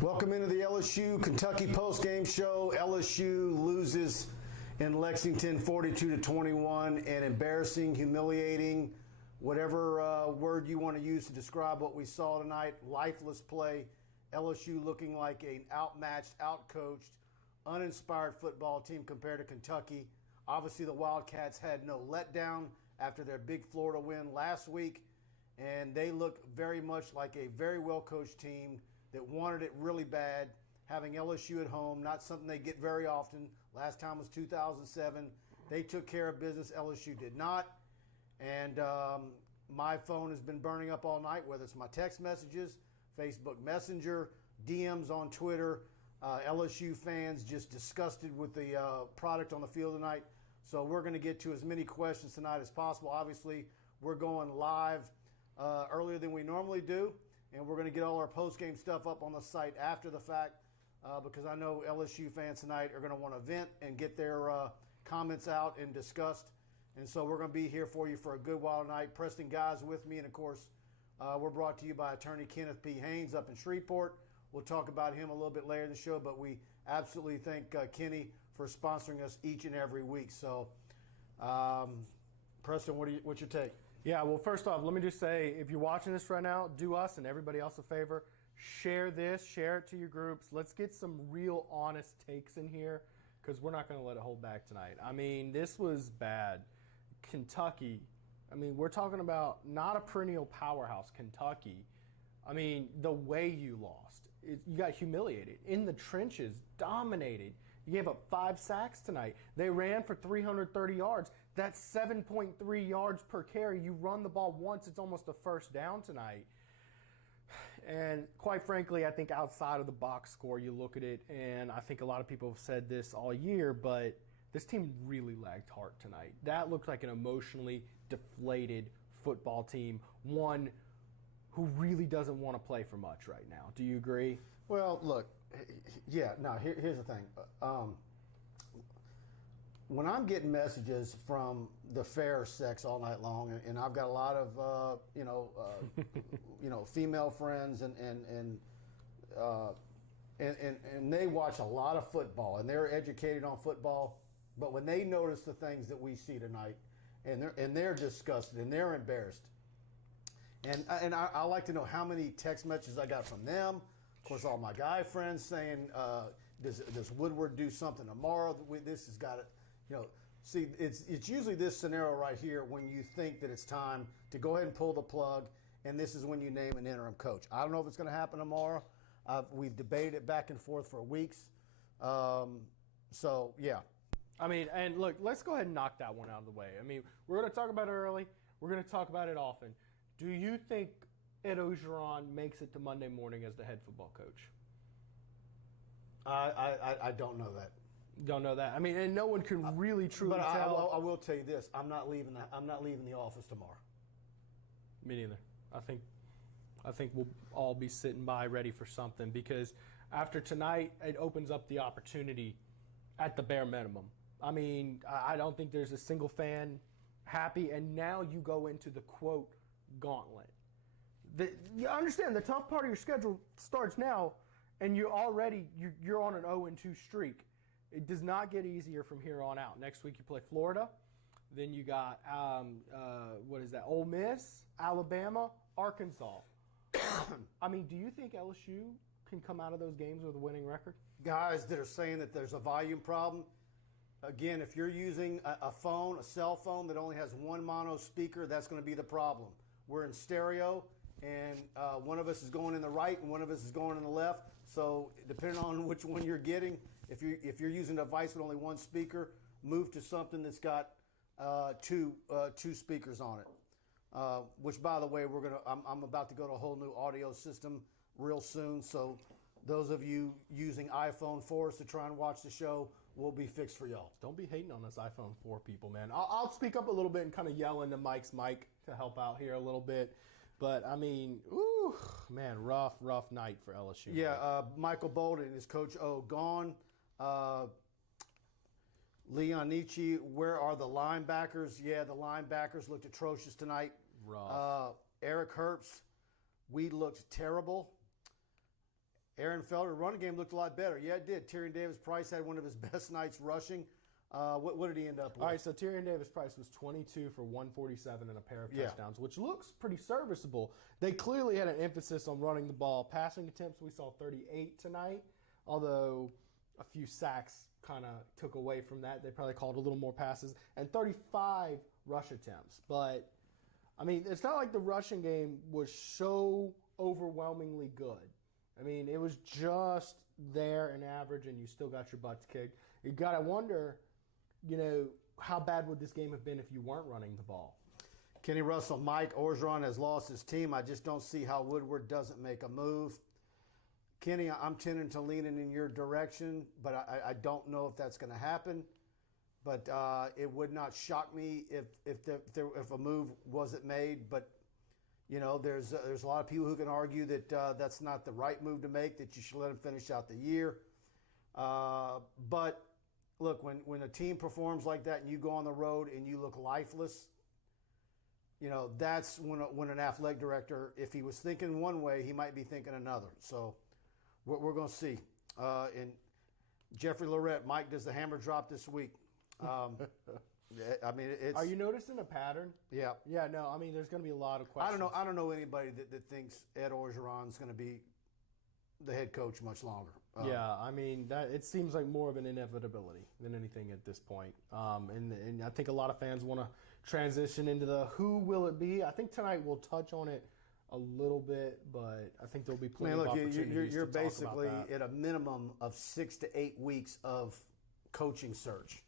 Welcome into the LSU Kentucky postgame show. LSU loses in Lexington 42-21, and embarrassing, humiliating, whatever word you want to use to describe what we saw tonight. Lifeless play. LSU looking like an outmatched, outcoached, uninspired football team compared to Kentucky. Obviously, the Wildcats had no letdown after their big Florida win last week, and they look very much like a very well-coached team that wanted it really bad. Having LSU at home, not something they get very often. Last time was 2007. They took care of business. LSU did not. And my phone has been burning up all night, whether it's my text messages, Facebook Messenger, DMs on Twitter. LSU fans just disgusted with the product on the field tonight. So we're going to get to as many questions tonight as possible. Obviously, we're going live earlier than we normally do. And we're going to get all our post-game stuff up on the site after the fact because I know LSU fans tonight are going to want to vent and get their comments out and discussed. And so we're going to be here for you for a good while tonight. Preston Guy's with me, and, of course, we're brought to you by attorney Kenneth P. Haynes up in Shreveport. We'll talk about him a little bit later in the show, but we absolutely thank Kenny for sponsoring us each and every week. So, Preston, what's your take? Yeah, well, first off, let me just say, if you're watching this right now, do us and everybody else a favor. Share this. Share it to your groups. Let's get some real honest takes in here because we're not going to let it hold back tonight. I mean, this was bad. Kentucky, I mean, we're talking about not a perennial powerhouse, Kentucky. I mean, the way you lost, you got humiliated. In the trenches, dominated. You gave up 5 sacks tonight. They ran for 330 yards. That's 7.3 yards per carry. You run the ball once, it's almost a first down tonight. And quite frankly, I think outside of the box score, you look at it, and I think a lot of people have said this all year, but this team really lagged heart tonight. That looked like an emotionally deflated football team, one who really doesn't want to play for much right now. Do you agree? Well, look, yeah, no, here's the thing. When I'm getting messages from the fair sex all night long, and I've got a lot of, female friends, and they watch a lot of football, and they're educated on football, but when they notice the things that we see tonight, and they're disgusted, and they're embarrassed, and I like to know how many text messages I got from them. Of course, all my guy friends saying, "Does Woodward do something tomorrow? This has got to, See, it's usually this scenario right here when you think that it's time to go ahead and pull the plug, and this is when you name an interim coach. I don't know if it's going to happen tomorrow. We've debated it back and forth for weeks. So yeah. I mean, and look, let's go ahead and knock that one out of the way. I mean, we're going to talk about it early. We're going to talk about it often. Do you think Ed Orgeron makes it to Monday morning as the head football coach? I don't know that. Don't know that. I mean, and no one can really truly tell. I will tell you this: I'm not leaving the office tomorrow. Me neither. I think we'll all be sitting by ready for something because after tonight, it opens up the opportunity at the bare minimum. I mean, I don't think there's a single fan happy, and now you go into the quote gauntlet. You understand the tough part of your schedule starts now, and you're on an 0-2 streak. It does not get easier from here on out. Next week you play Florida, then you got Ole Miss, Alabama, Arkansas. I mean, do you think LSU can come out of those games with a winning record? Guys that are saying that there's a volume problem. Again, if you're using a cell phone that only has one mono speaker, that's going to be the problem. We're in stereo, and one of us is going in the right and one of us is going in the left. So depending on which one you're getting, if you're using a device with only one speaker, move to something that's got two speakers on it. Which, by the way, I'm about to go to a whole new audio system real soon. So those of you using iPhone 4s to try and watch the show will be fixed for y'all. Don't be hating on us iPhone 4 people, man. I'll speak up a little bit and kind of yell into Mike's mic to help out here a little bit. But, I mean, rough night for LSU. Yeah, Michael Bolden and his Coach O gone. Leon Nietzsche, where are the linebackers? Yeah, the linebackers looked atrocious tonight. Rough. Eric Herbst, we looked terrible. Aaron Felder, running game looked a lot better. Yeah, it did. Tyrion Davis-Price had one of his best nights rushing. What did he end up with? All right, so Tyrion Davis-Price was 22 for 147 and a pair of touchdowns, which looks pretty serviceable. They clearly had an emphasis on running the ball. Passing attempts, we saw 38 tonight, although a few sacks kind of took away from that. They probably called a little more passes. And 35 rush attempts. But, I mean, it's not like the rushing game was so overwhelmingly good. I mean, it was just there and average, and you still got your butts kicked. You got to wonder, how bad would this game have been if you weren't running the ball? Kenny Russell, Mike Orgeron has lost his team. I just don't see how Woodward doesn't make a move. Kenny, I'm tending to lean in your direction, but I don't know if that's going to happen. But it would not shock me if a move wasn't made. But there's a lot of people who can argue that that's not the right move to make. That you should let him finish out the year. But look, when a team performs like that and you go on the road and you look lifeless, that's when an athletic director, if he was thinking one way, he might be thinking another. So we're going to see. And Jeffrey Lorette, Mike, does the hammer drop this week? I mean, it's. Are you noticing a pattern? Yeah. Yeah. No. I mean, there's going to be a lot of questions. I don't know anybody that thinks Ed Orgeron's going to be the head coach much longer. Yeah, I mean, it seems like more of an inevitability than anything at this point. And I think a lot of fans want to transition into the who will it be. I think tonight we'll touch on it a little bit, but I think there'll be plenty of opportunities you're to talk basically about that. at a minimum of 6 to 8 weeks of coaching search.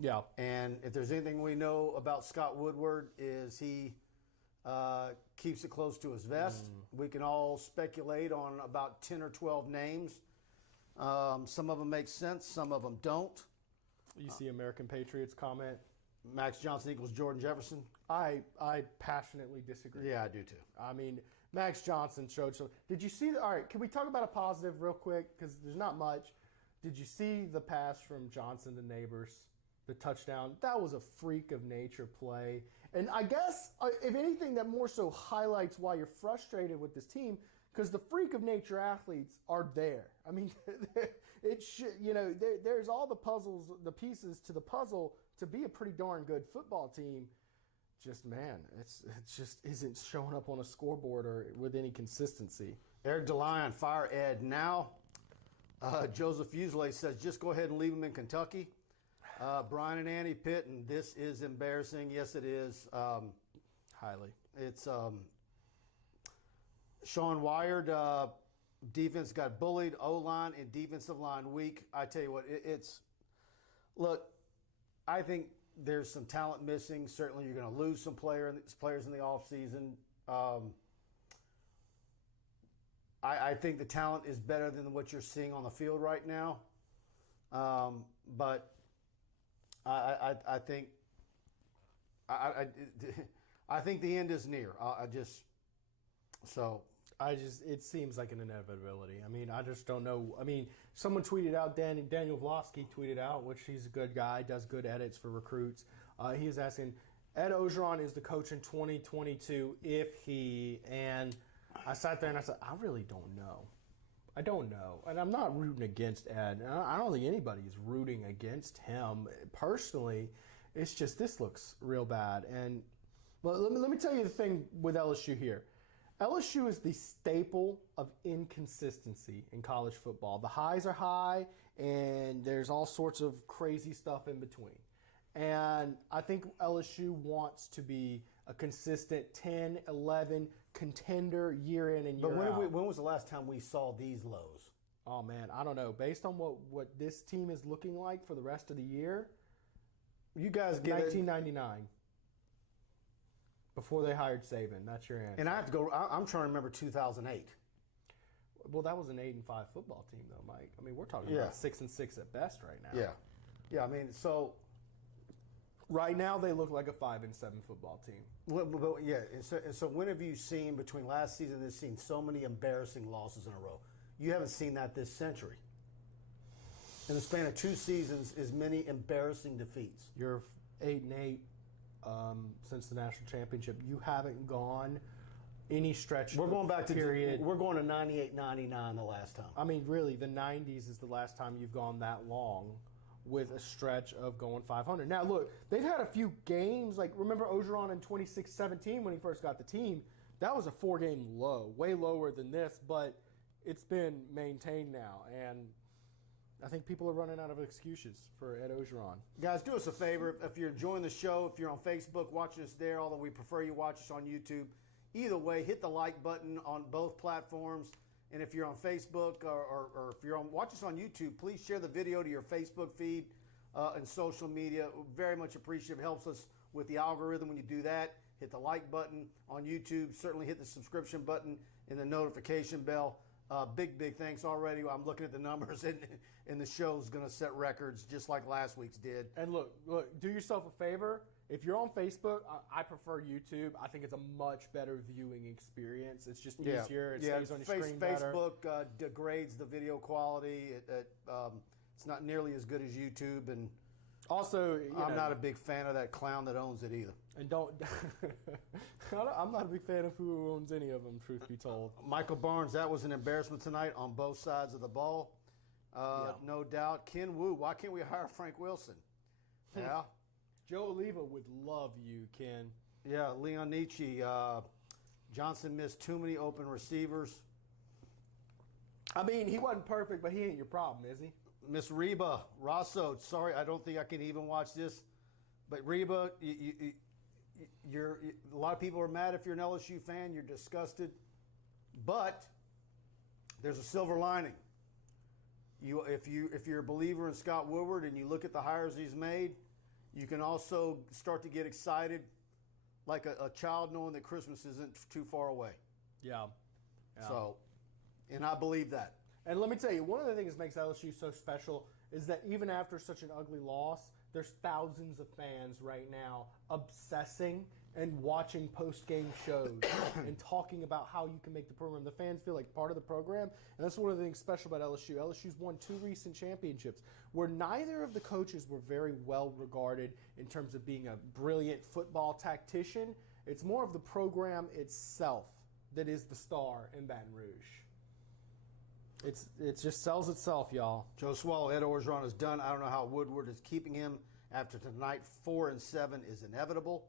Yeah. And if there's anything we know about Scott Woodward is he keeps it close to his vest. We can all speculate on about 10 or 12 names. Some of them make sense. Some of them don't. You see American Patriots comment? Max Johnson equals Jordan Jefferson? I passionately disagree. Yeah, I do too. I mean, Max Johnson showed some. Did you see? All right, can we talk about a positive real quick? Because there's not much. Did you see the pass from Johnson to Neighbors? The touchdown? That was a freak of nature play. And I guess, if anything, that more so highlights why you're frustrated with this team, because the freak of nature athletes are there. I mean, there's all the pieces to the puzzle to be a pretty darn good football team. Just, man, it just isn't showing up on a scoreboard or with any consistency. Eric DeLyon, fire Ed now. Joseph Fuselier says, just go ahead and leave him in Kentucky. Brian and Annie Pitton, this is embarrassing. Yes, it is. Highly. It's Sean Wired. Defense got bullied. O-line and defensive line weak. I tell you what, look, I think there's some talent missing. Certainly you're going to lose some players in the offseason. I think the talent is better than what you're seeing on the field right now. But I think I think the end is near. It seems like an inevitability. I mean, I just don't know. I mean, someone tweeted out, Daniel Vlosky tweeted out, which he's a good guy, does good edits for recruits. He is asking, Ed Orgeron is the coach in 2022 and I sat there and I said, I really don't know. I don't know. And I'm not rooting against Ed. I don't think anybody is rooting against him. Personally, it's just this looks real bad. And let me tell you the thing with LSU here. LSU is the staple of inconsistency in college football. The highs are high, and there's all sorts of crazy stuff in between. And I think LSU wants to be a consistent 10, 11 contender year in and year out. But when was the last time we saw these lows? Oh, man, I don't know. Based on what this team is looking like for the rest of the year, you guys get 1999. Before they hired Saban. That's your answer. And I have to go. I'm trying to remember 2008. Well, that was an 8-5 football team, though, Mike. I mean, we're talking about 6-6 at best right now. Yeah. I mean, so right now they look like a 5-7 football team. But yeah. And so when have you seen between last season and this season so many embarrassing losses in a row? You haven't seen that this century. In the span of 2 seasons, as many embarrassing defeats. You're 8-8. Since the national championship, you haven't gone any stretch. We're going back period. We're going to 98-99 the last time. I mean, really, the 90s is the last time you've gone that long with a stretch of going 500. Now, look, they've had a few games. Like, remember Orgeron in 26-17 when he first got the team? That was a 4-game low, way lower than this, but it's been maintained now. And I think people are running out of excuses for Ed Orgeron. Guys, do us a favor. If you're enjoying the show, if you're on Facebook, watching us there, although we prefer you watch us on YouTube. Either way, hit the like button on both platforms. And if you're on Facebook or if you're watch us on YouTube, please share the video to your Facebook feed and social media. Very much appreciative. It helps us with the algorithm when you do that. Hit the like button on YouTube. Certainly hit the subscription button and the notification bell. Big thanks already. I'm looking at the numbers, and the show's going to set records just like last week's did. And look, do yourself a favor. If you're on Facebook, I prefer YouTube. I think it's a much better viewing experience. It's just easier. It stays on your screen better. Facebook degrades the video quality. It's not nearly as good as YouTube. And also, I'm not a big fan of that clown that owns it either. And don't. I'm not a big fan of who owns any of them, truth be told. Michael Barnes, that was an embarrassment tonight on both sides of the ball. No doubt. Ken Wu, why can't we hire Frank Wilson? Yeah. Joe Oliva would love you, Ken. Yeah, Leon Nietzsche. Johnson missed too many open receivers. I mean, he wasn't perfect, but he ain't your problem, is he? Miss Reba, Rosso, sorry, I don't think I can even watch this. But Reba, you're a lot of people are mad if you're an LSU fan. You're disgusted. But there's a silver lining. If you're a believer in Scott Woodward and you look at the hires he's made, you can also start to get excited like a child knowing that Christmas isn't too far away. Yeah. So, and I believe that. And let me tell you, one of the things that makes LSU so special is that even after such an ugly loss, there's thousands of fans right now obsessing and watching post-game shows and talking about how you can make the program. The fans feel like part of the program, and that's one of the things special about LSU. LSU's won 2 recent championships where neither of the coaches were very well regarded in terms of being a brilliant football tactician. It's more of the program itself that is the star in Baton Rouge. It just sells itself, y'all. Joe Swallow, Ed Orgeron is done. I don't know how Woodward is keeping him after tonight. 4-7 is inevitable.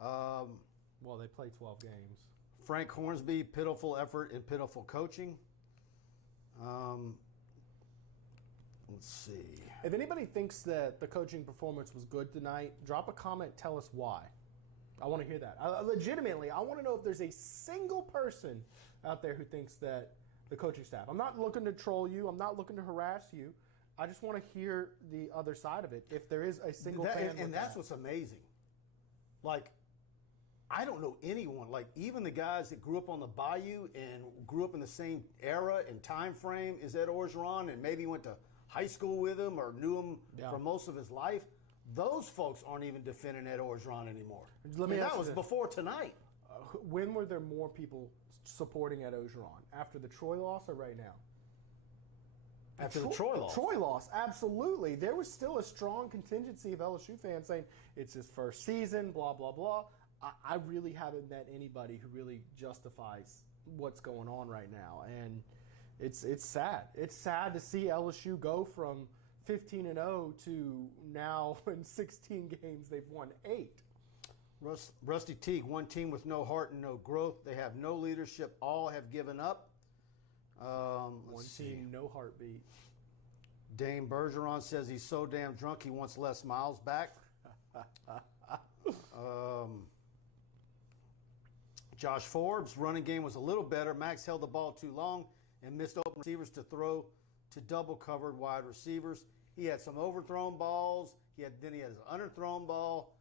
Well, they play 12 games. Frank Hornsby, pitiful effort and pitiful coaching. Let's see. If anybody thinks that the coaching performance was good tonight, drop a comment. Tell us why. I want to hear that. Legitimately, I want to know if there's a single person out there who thinks that the coaching staff. I'm not looking to troll you. I'm not looking to harass you. I just want to hear the other side of it. If there is a single fan, and that's what's amazing. Like, I don't know anyone. Like, even the guys that grew up on the Bayou and grew up in the same era and time frame as Ed Orgeron, and maybe went to high school with him or knew him for most of his life. Those folks aren't even defending Ed Orgeron anymore. That was before tonight. When were there more people supporting Ed Orgeron? After the Troy loss or right now? After the Troy loss. Troy loss, absolutely. There was still a strong contingency of LSU fans saying it's his first season, blah, blah, blah. I really haven't met anybody who really justifies what's going on right now. And it's sad. It's sad to see LSU go from 15-0 to now in 16 games they've won 8. Rusty Teague, one team with no heart and no growth. They have no leadership. All have given up. One team, no heartbeat. Dame Bergeron says he's so damn drunk he wants Les Miles back. Josh Forbes, running game was a little better. Max held the ball too long and missed open receivers to throw to double-covered wide receivers. He had some overthrown balls. Then he had an underthrown ball.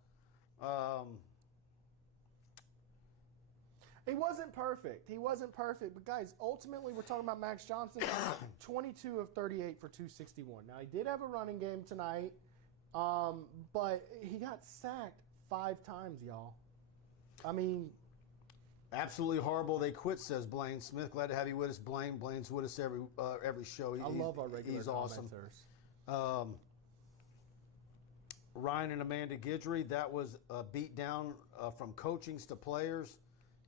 He wasn't perfect. But, guys, ultimately we're talking about Max Johnson, 22 of 38 for 261. Now, he did have a running game tonight, but he got sacked 5 times, y'all. I mean, absolutely horrible. They quit, says Blaine Smith. Glad to have you with us, Blaine. Blaine's with us every show. I love our regular He's awesome. commenters. Ryan and Amanda Guidry, that was a beat down from coachings to players.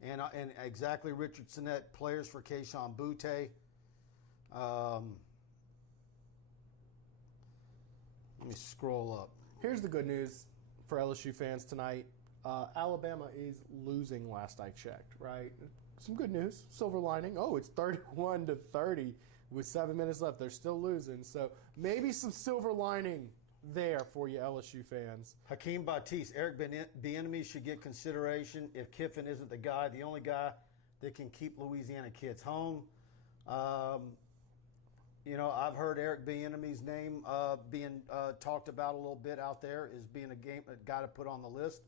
And exactly, Richard Sinnett, players for Keishon Butte. Let me scroll up. Here's the good news for LSU fans tonight. Alabama is losing last I checked, right? Some good news, silver lining. Oh, it's 31-30 with 7 minutes left. They're still losing, so maybe some silver lining there for you LSU fans. Hakeem Batiste, Eric Bieniemy should get consideration if Kiffin isn't the only guy that can keep Louisiana kids home. I've heard Eric Bieniemy's name being talked about a little bit out there as being a guy to put on the list.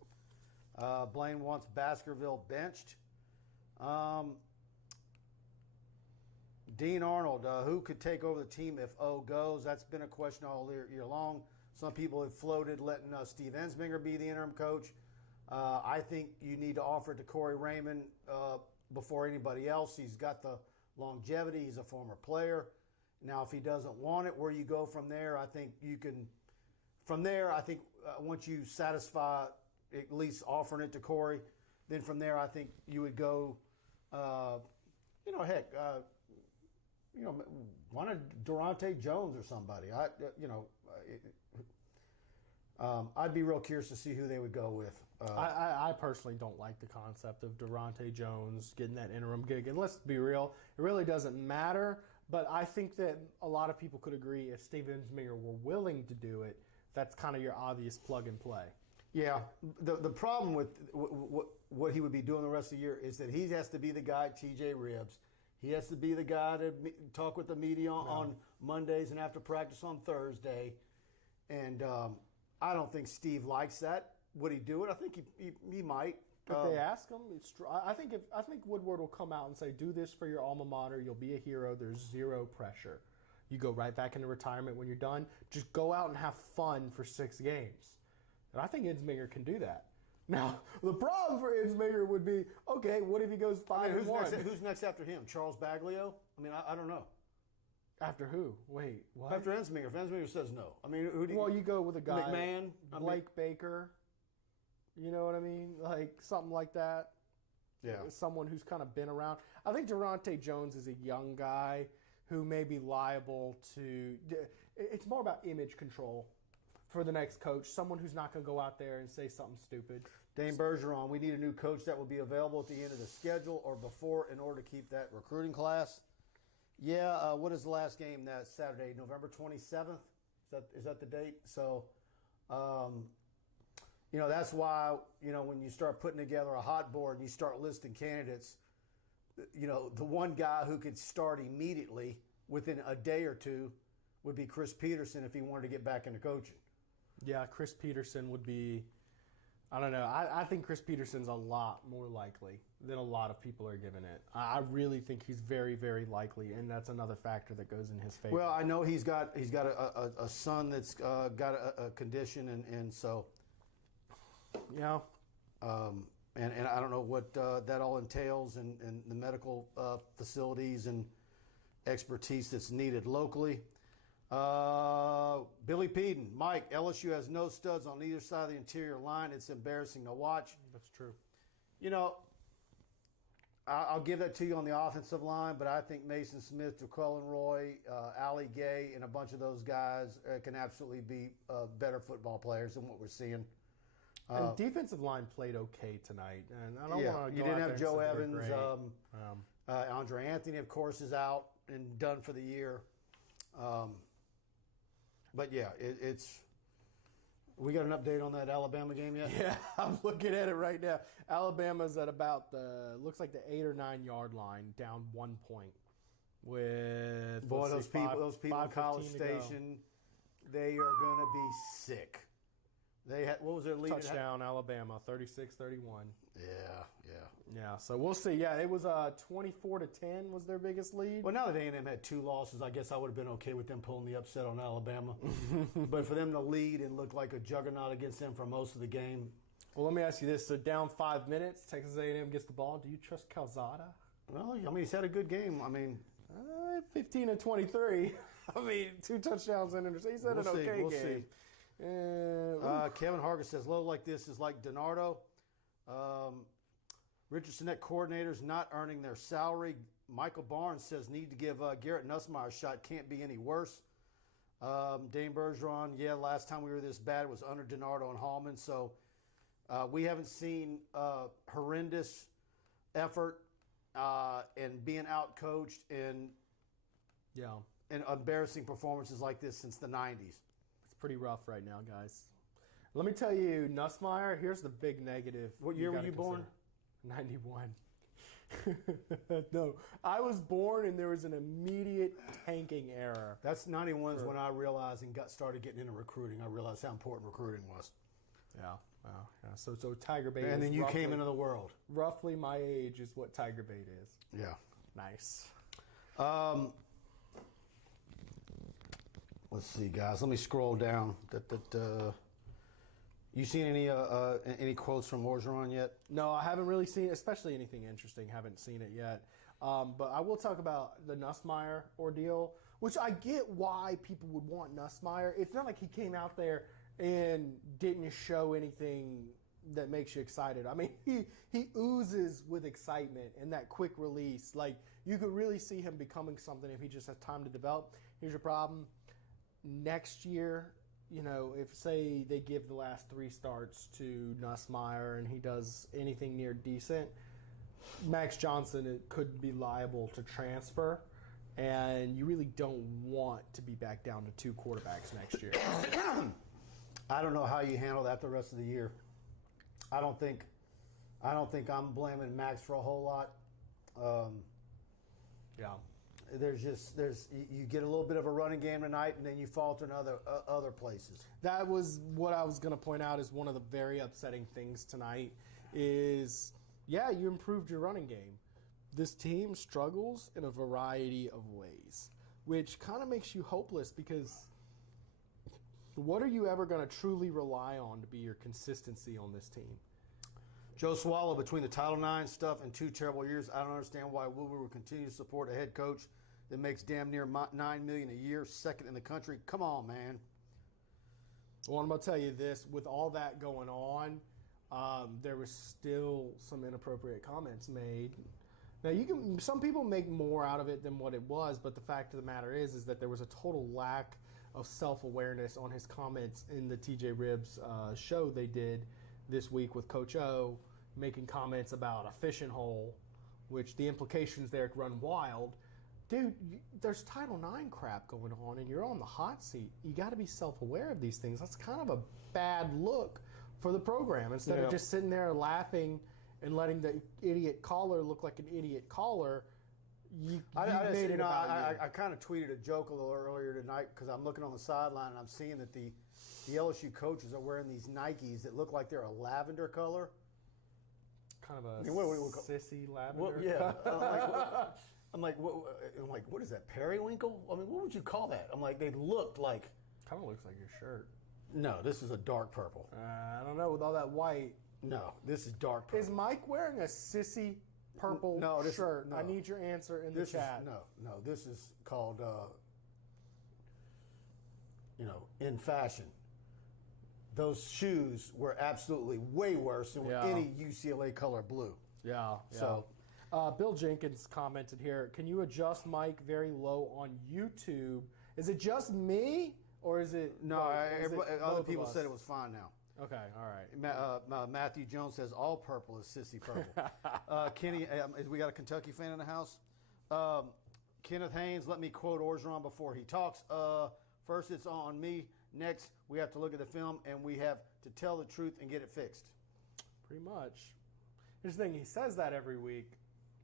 Blaine wants Baskerville benched. Dean Arnold, who could take over the team if O goes? That's been a question all year long. Some people have floated letting Steve Ensminger be the interim coach. I think you need to offer it to Corey Raymond before anybody else. He's got the longevity. He's a former player. Now, if he doesn't want it, where you go from there, I think you can. From there, I think once you satisfy at least offering it to Corey, then from there, I think you would go. Why not Durante Jones or somebody? I'd be real curious to see who they would go with. I personally don't like the concept of Durante Jones getting that interim gig. And let's be real, it really doesn't matter. But I think that a lot of people could agree if Steve Ensminger were willing to do it, that's kind of your obvious plug and play. Yeah. The problem with what he would be doing the rest of the year is that he has to be the guy at TJ Ribs. He has to be the guy to talk with the media on Mondays and after practice on Thursday. And I don't think Steve likes that. Would he do it? I think he might. If they ask him, I think Woodward will come out and say, "Do this for your alma mater. You'll be a hero. There's zero pressure. You go right back into retirement when you're done. Just go out and have fun for 6 games." And I think Ensminger can do that. Now, the problem for Ensminger would be, okay, what if he goes 5-1? Who's next after him? Charles Baglio? I mean, I don't know. After who? Wait, what? After Ensminger. If Ensminger says no. I mean, who do you... Well, you go with a guy... McMahon? Blake Baker. You know what I mean? Like, something like that. Yeah. Someone who's kind of been around. I think Durante Jones is a young guy who may be liable to... It's more about image control for the next coach. Someone who's not going to go out there and say something stupid. Dane Bergeron, we need a new coach that will be available at the end of the schedule or before in order to keep that recruiting class. Yeah, what is the last game that Saturday? November 27th? Is that the date? So, that's why, when you start putting together a hot board and you start listing candidates, the one guy who could start immediately within a day or two would be Chris Peterson if he wanted to get back into coaching. Yeah, Chris Peterson would be, I don't know. I think Chris Peterson's a lot more likely than a lot of people are giving it. I really think he's very, very likely, and that's another factor that goes in his favor. Well, I know he's got a son that's got a condition, and so... Yeah. And I don't know what that all entails and the medical facilities and expertise that's needed locally. Billy Peden, Mike, LSU has no studs on either side of the interior line. It's embarrassing to watch. That's true. I'll give that to you on the offensive line, but I think Mason Smith, Jaquelin Roy, Ali Gay, and a bunch of those guys can absolutely be better football players than what we're seeing. And defensive line played okay tonight, and I don't want to. You didn't have Joe Evans. Andre Anthony, of course, is out and done for the year. But yeah, it's. We got an update on that Alabama game yet? Yeah, I'm looking at it right now. Alabama's at about looks like the 8 or 9 yard line, down 1 point. With those people in College Station, they are going to be sick. They had, what was their lead? Touchdown, Alabama, 36-31. Yeah. So we'll see. Yeah, it was 24-10 was their biggest lead. Well, now that A&M had 2 losses, I guess I would have been okay with them pulling the upset on Alabama. But for them to lead and look like a juggernaut against them for most of the game. Well, let me ask you this. So down 5 minutes, Texas A&M gets the ball. Do you trust Calzada? Well, I mean, he's had a good game. I mean, 15-23. I mean, 2 touchdowns and interceptions. He's had an okay game. We'll see. Kevin Hargis says, low like this is like DiNardo. Richardson at coordinators not earning their salary. Michael Barnes says need to give Garrett Nussmeier a shot. Can't be any worse. Dane Bergeron, yeah, last time we were this bad was under DiNardo and Hallman. So we haven't seen horrendous effort and being out-coached and embarrassing performances like this since the 90s. It's pretty rough right now, guys. Let me tell you, Nussmeier, here's the big negative. What year were you born? 91. No, I was born and there was an immediate tanking error. That's 91 is when I realized and started getting into recruiting. I realized how important recruiting was. Yeah, wow. Yeah. So TigerBait. And then you came into the world. Roughly my age is what TigerBait is. Yeah. Nice. Let's see, guys. Let me scroll down. You seen any quotes from Orgeron yet? No, I haven't really seen, especially anything interesting. Haven't seen it yet. But I will talk about the Nussmeier ordeal, which I get why people would want Nussmeier. It's not like he came out there and didn't show anything that makes you excited. I mean, he oozes with excitement and that quick release. Like, you could really see him becoming something if he just has time to develop. Here's your problem. Next year, you know, if, say, they give the last 3 starts to Nussmeier and he does anything near decent, Max Johnson could be liable to transfer, and you really don't want to be back down to 2 quarterbacks next year. I don't know how you handle that the rest of the year. I don't think I'm blaming Max for a whole lot. Yeah. You get a little bit of a running game tonight, and then you falter in other places. That was what I was going to point out as one of the very upsetting things tonight is, yeah, you improved your running game. This team struggles in a variety of ways, which kind of makes you hopeless because what are you ever going to truly rely on to be your consistency on this team? Joe Swallow, between the Title IX stuff and 2 terrible years, I don't understand why Wilbur would continue to support a head coach that makes damn near $9 million a year, second in the country. Come on, man. Well, I'm going to tell you this. With all that going on, there was still some inappropriate comments made. Now, some people make more out of it than what it was, but the fact of the matter is that there was a total lack of self-awareness on his comments in the TJ Ribbs show they did this week with Coach O, making comments about a fishing hole, which the implications there run wild. Dude, there's Title IX crap going on, and you're on the hot seat. You got to be self-aware of these things. That's kind of a bad look for the program. Instead of just sitting there laughing and letting the idiot caller look like an idiot caller, you made it about you. I kind of tweeted a joke a little earlier tonight because I'm looking on the sideline and I'm seeing that the LSU coaches are wearing these Nikes that look like they're a lavender color. Kind of a sissy lavender. Well, yeah. I'm like, what is that, periwinkle? I mean, what would you call that? I'm like, they looked like. Kind of looks like your shirt. No, this is a dark purple. I don't know, with all that white. No, this is dark purple. Is Mike wearing a sissy purple shirt? No. I need your answer in the chat. No, this is called, in fashion. Those shoes were absolutely way worse than any UCLA color blue. Yeah. So. Bill Jenkins commented here, can you adjust Mike very low on YouTube? Is it just me, or is it... No, other people said it was fine now. Okay, all right. Matthew Jones says all purple is sissy purple. Kenny, we got a Kentucky fan in the house. Kenneth Haynes, let me quote Orgeron before he talks. First, it's on me. Next, we have to look at the film, and we have to tell the truth and get it fixed. Pretty much. Here's the thing, he says that every week.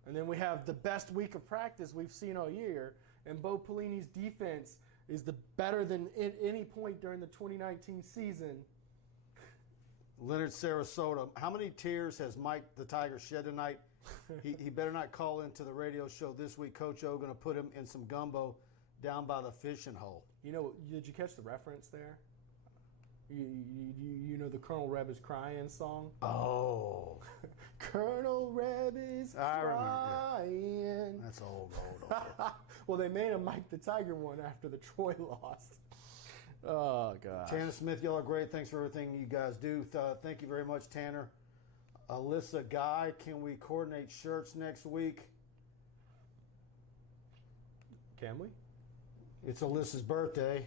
And then we have the best week of practice we've seen all year, and Bo Pelini's defense is better than at any point during the 2019 season. Leonard Sarasota, how many tears has Mike the Tiger shed tonight? He better not call into the radio show this week. Coach O going to put him in some gumbo down by the fishing hole. You know, did you catch the reference there? You know the Colonel Reb is Crying song? Oh. Colonel Reb is crying. That's old. Well, they made a Mike the Tiger one after the Troy lost. Oh, God. Tanner Smith, y'all are great. Thanks for everything you guys do. Thank you very much, Tanner. Alyssa Guy, can we coordinate shirts next week? Can we? It's Alyssa's birthday.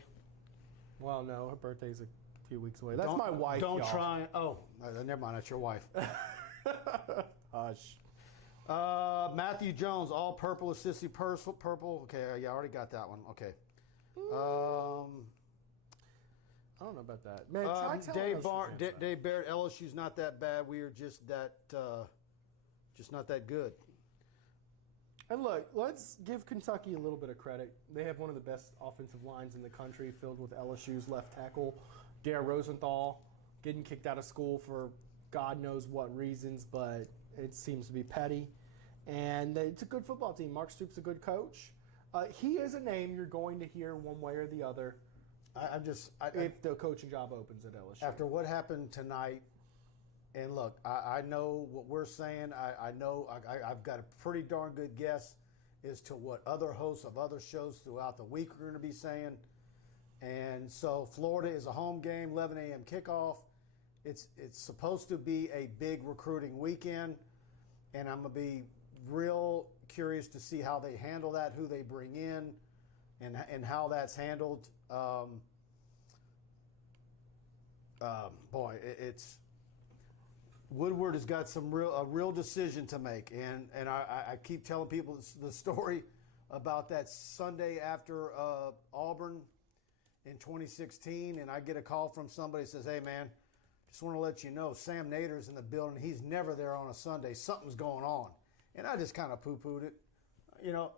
Well, no, her birthday's a few weeks away. That's my wife. Don't y'all. try. Oh, never mind. That's your wife. Hush. Matthew Jones, all purple, sissy purple. Okay, yeah, I already got that one. Okay. I don't know about that. Man, try telling Dave Barrett, LSU's not that bad. We are just not that good. And look, let's give Kentucky a little bit of credit. They have one of the best offensive lines in the country, filled with LSU's left tackle, Dare Rosenthal, getting kicked out of school for God knows what reasons, but it seems to be petty. And it's a good football team. Mark Stoops a good coach. He is a name you're going to hear one way or the other. If the coaching job opens at LSU. After what happened tonight, and look, I know what we're saying. I know I've got a pretty darn good guess as to what other hosts of other shows throughout the week are going to be saying. And so Florida is a home game, 11 a.m. kickoff. It's supposed to be a big recruiting weekend, and I'm going to be real curious to see how they handle that, who they bring in, and how that's handled. It's Woodward has got a real decision to make, and I keep telling people the story about that Sunday after Auburn in 2016, and I get a call from somebody that says, "Hey man, just want to let you know Sam Nader's in the building. He's never there on a Sunday. Something's going on," and I just kind of poo-pooed it, you know.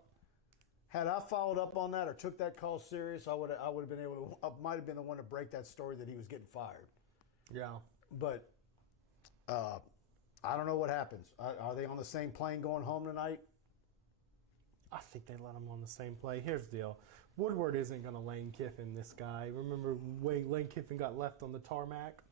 Had I followed up on that or took that call serious, I would have been able to. I might have been the one to break that story that he was getting fired. Yeah. But I don't know what happens. Are they on the same plane going home tonight? I think they let him on the same play. Here's the deal. Woodward isn't going to Lane Kiffin this guy. Remember when Lane Kiffin got left on the tarmac?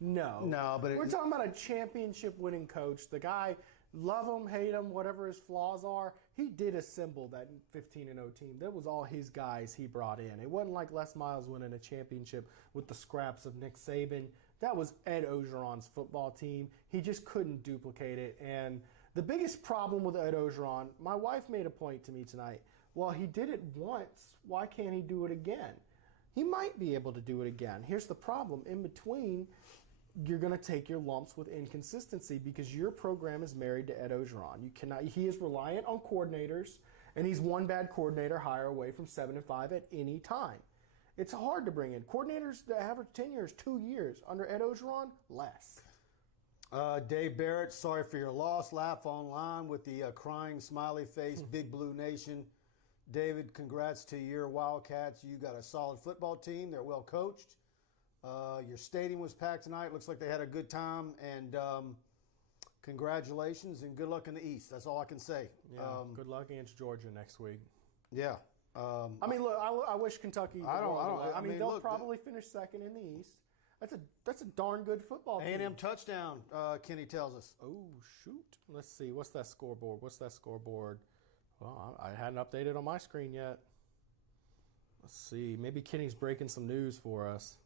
No. No, but we're talking about a championship-winning coach. The guy, love him, hate him, whatever his flaws are, he did assemble that 15-0 team. That was all his guys he brought in. It wasn't like Les Miles winning a championship with the scraps of Nick Saban. That was Ed Orgeron's football team. He just couldn't duplicate it. And the biggest problem with Ed Orgeron, my wife made a point to me tonight. Well, he did it once. Why can't he do it again? He might be able to do it again. Here's the problem. In between, you're going to take your lumps with inconsistency because your program is married to Ed Orgeron. You cannot. He is reliant on coordinators, and he's one bad coordinator hire away from 7-5 at any time. It's hard to bring in coordinators. The average tenure is 2 years. Under Ed Orgeron, less. Dave Barrett, sorry for your loss. Laugh online with the crying smiley face. Big Blue Nation. David, congrats to your Wildcats. You got a solid football team. They're well coached. Your stadium was packed tonight. Looks like they had a good time. And congratulations and good luck in the East. That's all I can say. Yeah, good luck against Georgia next week. Yeah. I mean, look, I wish Kentucky. I mean, they'll look, probably finish second in the East. That's a darn good football team. A&M touchdown, Kenny tells us. Oh, shoot. Let's see. What's that scoreboard? Well, I hadn't updated on my screen yet. Let's see. Maybe Kenny's breaking some news for us.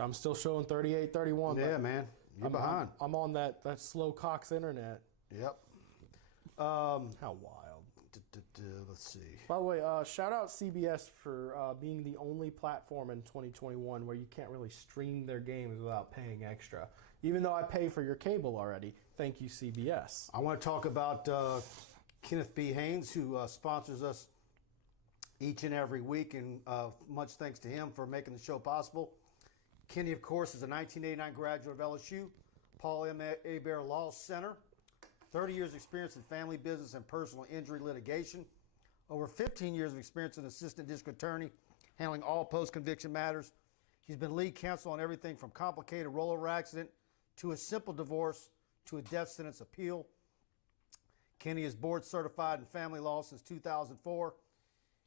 I'm still showing 38-31. Yeah, man. You're behind. I'm on that slow Cox internet. Yep. How wild. Let's see. By the way, shout out CBS for being the only platform in 2021 where you can't really stream their games without paying extra. Even though I pay for your cable already. Thank you, CBS. I want to talk about Kenneth B. Haynes, who sponsors us each and every week, and much thanks to him for making the show possible. Kenny, of course, is a 1989 graduate of LSU, Paul M. Hebert Law Center, 30 years experience in family business and personal injury litigation, over 15 years of experience as an assistant district attorney, handling all post-conviction matters. He's been lead counsel on everything from complicated rollover accident to a simple divorce to a death sentence appeal. Kenny is board certified in family law since 2004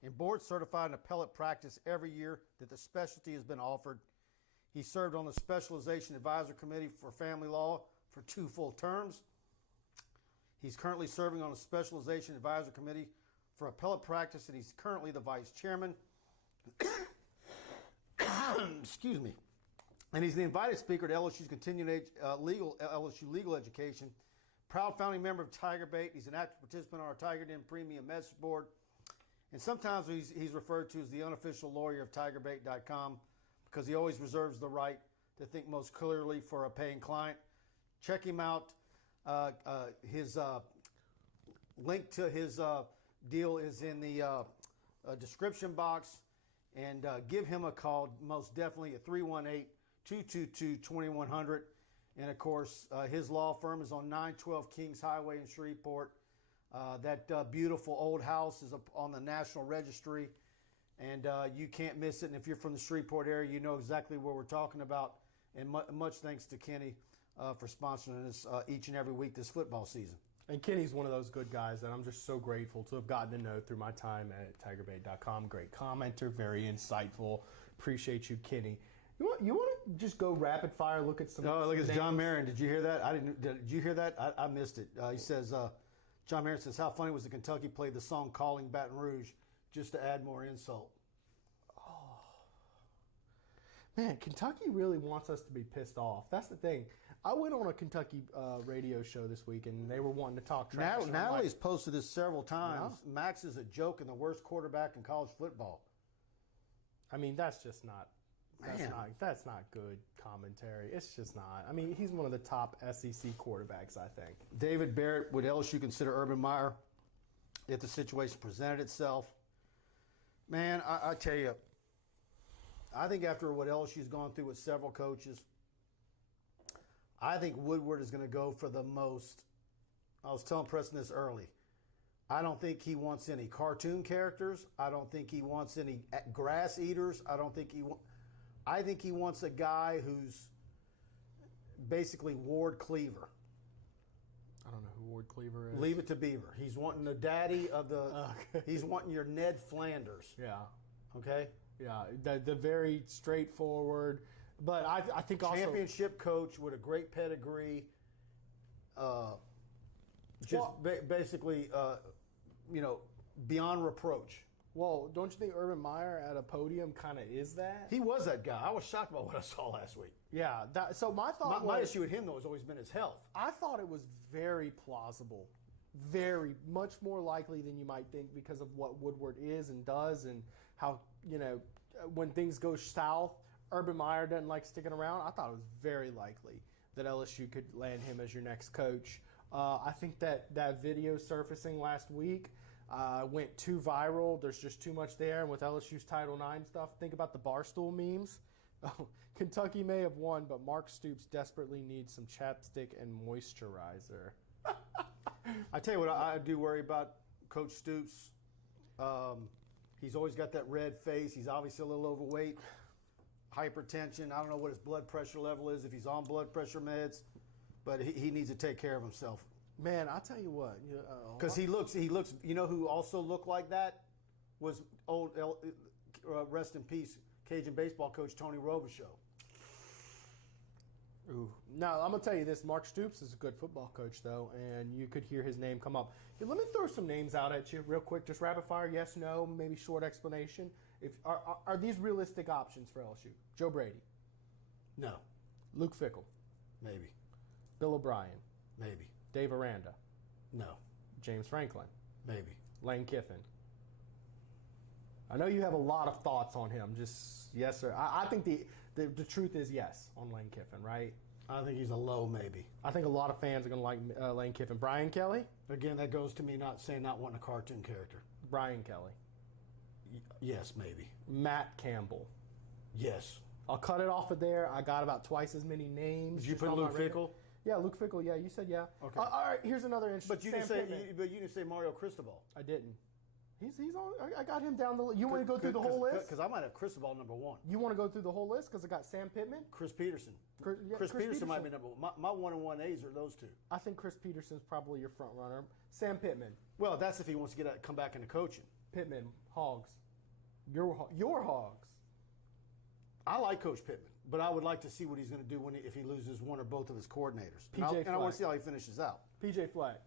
and board certified in appellate practice every year that the specialty has been offered. He served on the Specialization Advisor Committee for Family Law for 2 full terms. He's currently serving on the Specialization Advisor Committee for Appellate Practice, and he's currently the Vice Chairman. Excuse me. And he's the invited speaker at LSU's continuing LSU legal education. Proud founding member of TigerBait. He's an active participant on our Tiger Den Premium message board. And sometimes he's referred to as the unofficial lawyer of TigerBait.com because he always reserves the right to think most clearly for a paying client. Check him out. His link to his deal is in the description box. And give him a call, most definitely at 318-222-2100. And, of course, his law firm is on 912 Kings Highway in Shreveport. That beautiful old house is on the National Registry, and you can't miss it. And if you're from the Shreveport area, you know exactly what we're talking about. And much thanks to Kenny for sponsoring us each and every week this football season. And Kenny's one of those good guys that I'm just so grateful to have gotten to know through my time at TigerBait.com. Great commenter, very insightful. Appreciate you, Kenny. You want to just go rapid fire, look at some. Oh, look, it's names? John Marin. Did you hear that? Did you hear that? I missed it. He says, John Marin says, how funny was it Kentucky played the song Calling Baton Rouge just to add more insult? Oh. Man, Kentucky really wants us to be pissed off. That's the thing. I went on a Kentucky radio show this week, and they were wanting to talk trash. Natalie's posted this several times. Yeah. Max is a joke and the worst quarterback in college football. I mean, that's just not. That's not good commentary. It's just not. I mean, he's one of the top SEC quarterbacks, I think. David Barrett, would LSU consider Urban Meyer if the situation presented itself? Man, I tell you, I think after what LSU's gone through with several coaches, I think Woodward is going to go for the most. I was telling Preston this early. I don't think he wants any cartoon characters. I don't think he wants any grass eaters. I think he wants a guy who's basically Ward Cleaver. I don't know who Ward Cleaver is. Leave it to Beaver. He's wanting the daddy of the. Okay. He's wanting your Ned Flanders. Yeah. Okay. Yeah. The very straightforward. But I think also championship coach with a great pedigree, basically, beyond reproach. Well, don't you think Urban Meyer at a podium kind of is that? He was that guy. I was shocked about what I saw last week. Yeah. So my thought my issue with him though has always been his health. I thought it was very plausible, very much more likely than you might think because of what Woodward is and does, and how when things go south. Urban Meyer doesn't like sticking around. I thought it was very likely that LSU could land him as your next coach. I think that video surfacing last week went too viral. There's just too much there. And with LSU's Title IX stuff, think about the Barstool memes. Oh, Kentucky may have won, but Mark Stoops desperately needs some chapstick and moisturizer. I tell you what, I do worry about Coach Stoops. He's always got that red face. He's obviously a little overweight. Hypertension. I don't know what his blood pressure level is, if he's on blood pressure meds, but he needs to take care of himself. Man, I'll tell you what. Because he looks, you know who also looked like that? Was old, rest in peace, Cajun baseball coach Tony Robichaux. Ooh. Now, I'm going to tell you this. Mark Stoops is a good football coach, though, and you could hear his name come up. Here, let me throw some names out at you real quick, just rapid fire, yes, no, maybe short explanation. Are these realistic options for LSU? Joe Brady? No. Luke Fickell? Maybe. Bill O'Brien? Maybe. Dave Aranda? No. James Franklin? Maybe. Lane Kiffin? I know you have a lot of thoughts on him. Just yes, sir. I think the truth is yes on Lane Kiffin, right? I think he's a low maybe. I think a lot of fans are going to like Lane Kiffin. Brian Kelly? Again, that goes to me not wanting a cartoon character. Brian Kelly? Yes, maybe. Matt Campbell? Yes. I'll cut it off of there. I got about twice as many names. Did you put Luke Fickell? Yeah, Luke Fickell. Yeah, you said yeah. Okay. All right, here's another interesting. But you didn't say Mario Cristobal. I didn't. He's on. I got him down the list. You want to go through the whole list? Because I might have Cristobal number one. You want to go through the whole list? Because I got Sam Pittman. Chris Peterson. Chris Peterson might be number one. My 1-on-1 A's are those two. I think Chris Peterson's probably your front runner. Sam Pittman. Well, that's if he wants to come back into coaching. Pittman, Hogs. Your Hogs. I like Coach Pittman, but I would like to see what he's going to do if he loses one or both of his coordinators. And I want to see how he finishes out. PJ Fleck.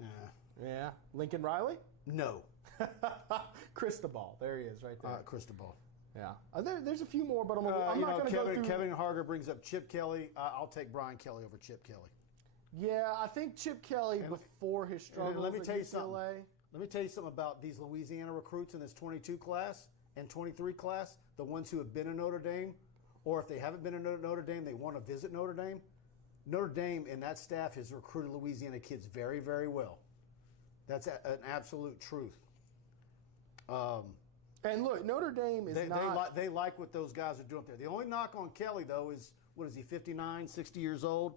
Yeah. Yeah. Lincoln Riley? No. Cristobal. There he is right there. Cristobal. Yeah. There's a few more, but I'm not going to go through. Kevin Harger brings up Chip Kelly. I'll take Brian Kelly over Chip Kelly. Yeah, I think Chip Kelly, before his struggles let me tell you at UCLA. Let me tell you something about these Louisiana recruits in this 22 class and 23 class, the ones who have been in Notre Dame, or if they haven't been in Notre Dame, they want to visit Notre Dame. Notre Dame and that staff has recruited Louisiana kids very, very well. That's an absolute truth. And look, Notre Dame is they like what those guys are doing up there. The only knock on Kelly, though, is, what is he, 59, 60 years old?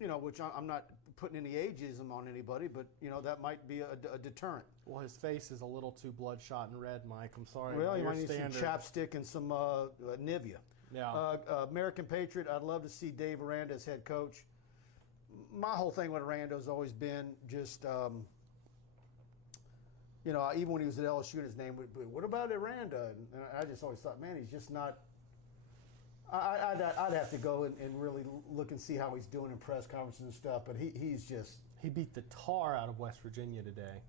Which I'm not putting any ageism on anybody, but, that might be a deterrent. Well, his face is a little too bloodshot and red, Mike. I'm sorry. Well, you might need some chapstick and some Nivea. Yeah. American Patriot, I'd love to see Dave Aranda as head coach. My whole thing with Aranda has always been just, even when he was at LSU, his name would be, what about Aranda? And I just always thought, man, he's just not. I'd have to go and really look and see how he's doing in press conferences and stuff, but he's just. He beat the tar out of West Virginia today.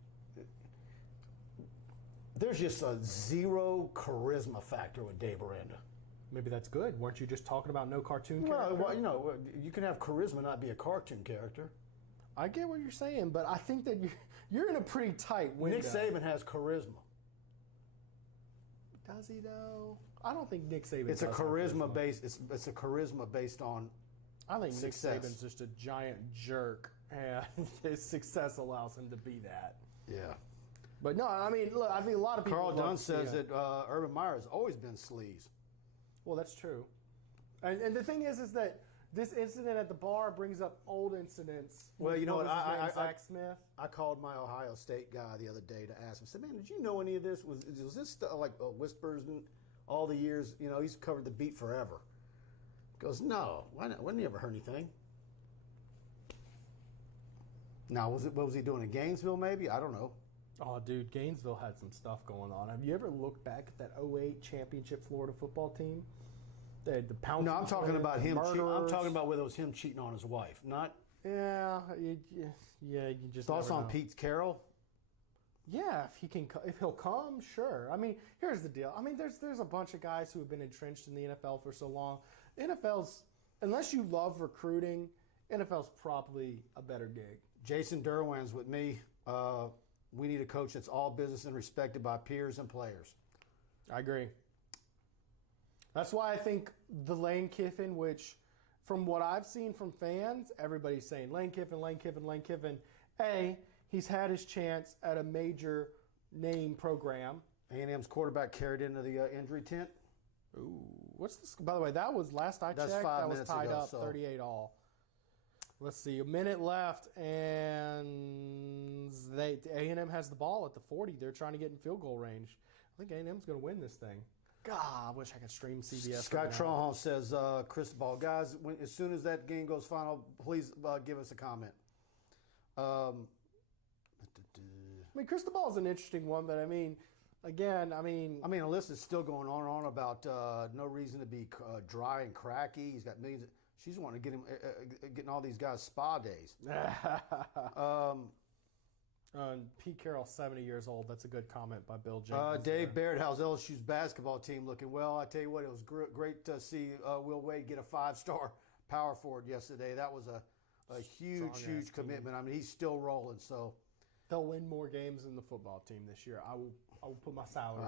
There's just a zero charisma factor with Dave Aranda. Maybe that's good. Weren't you just talking about no cartoon character? Well, you can have charisma, not be a cartoon character. I get what you're saying, but I think that you're in a pretty tight window. Nick Saban has charisma. Does he though? I don't think Nick Saban. It's a charisma based. It's a charisma based on. I think success. Nick Saban's just a giant jerk, and his success allows him to be that. Yeah. But no, I mean, look, I think a lot of people. Carl Dunn says that Urban Meyer has always been sleaze. Well, that's true. And the thing is that this incident at the bar brings up old incidents. Well, you know what? Zach Smith. I called my Ohio State guy the other day to ask him. I said, man, did you know any of this? Was this stuff like whispers and all the years? He's covered the beat forever. He goes, no. Why not? When you ever heard anything? Now, what was he doing in Gainesville maybe? I don't know. Oh, dude, Gainesville had some stuff going on. Have you ever looked back at that 08 championship Florida football team? They had the pound. No, I'm talking about him. I'm talking about whether it was him cheating on his wife, not. Yeah, you just. Thoughts on Pete Carroll? Yeah, if he'll come, sure. I mean, here's the deal. I mean, there's a bunch of guys who have been entrenched in the NFL for so long. NFL's, unless you love recruiting, NFL's probably a better gig. Jason Derwin's with me. We need a coach that's all business and respected by peers and players. I agree. That's why I think the Lane Kiffin, which from what I've seen from fans, everybody's saying Lane Kiffin, Lane Kiffin, Lane Kiffin. He's had his chance at a major name program. A&M's quarterback carried into the injury tent. Ooh, what's this? By the way, that was last I checked. That was tied up 38 all. Let's see, a minute left, and A&M has the ball at the 40. They're trying to get in field goal range. I think A&M's going to win this thing. God, I wish I could stream CBS. Scott Tronhall says, Cristobal, guys, as soon as that game goes final, please give us a comment. I mean, Cristobal is an interesting one, but I mean, again, a list is still going on and on about no reason to be dry and cracky. He's got millions. She's wanting to get him getting all these guys spa days. Pete Carroll, 70 years old. That's a good comment by Bill Jenkins. Dave Baird, how's LSU's basketball team looking? Well, I tell you what, it was great to see Will Wade get a 5-star power forward yesterday. That was a huge commitment. I mean, he's still rolling. So they'll win more games than the football team this year. I will put my salary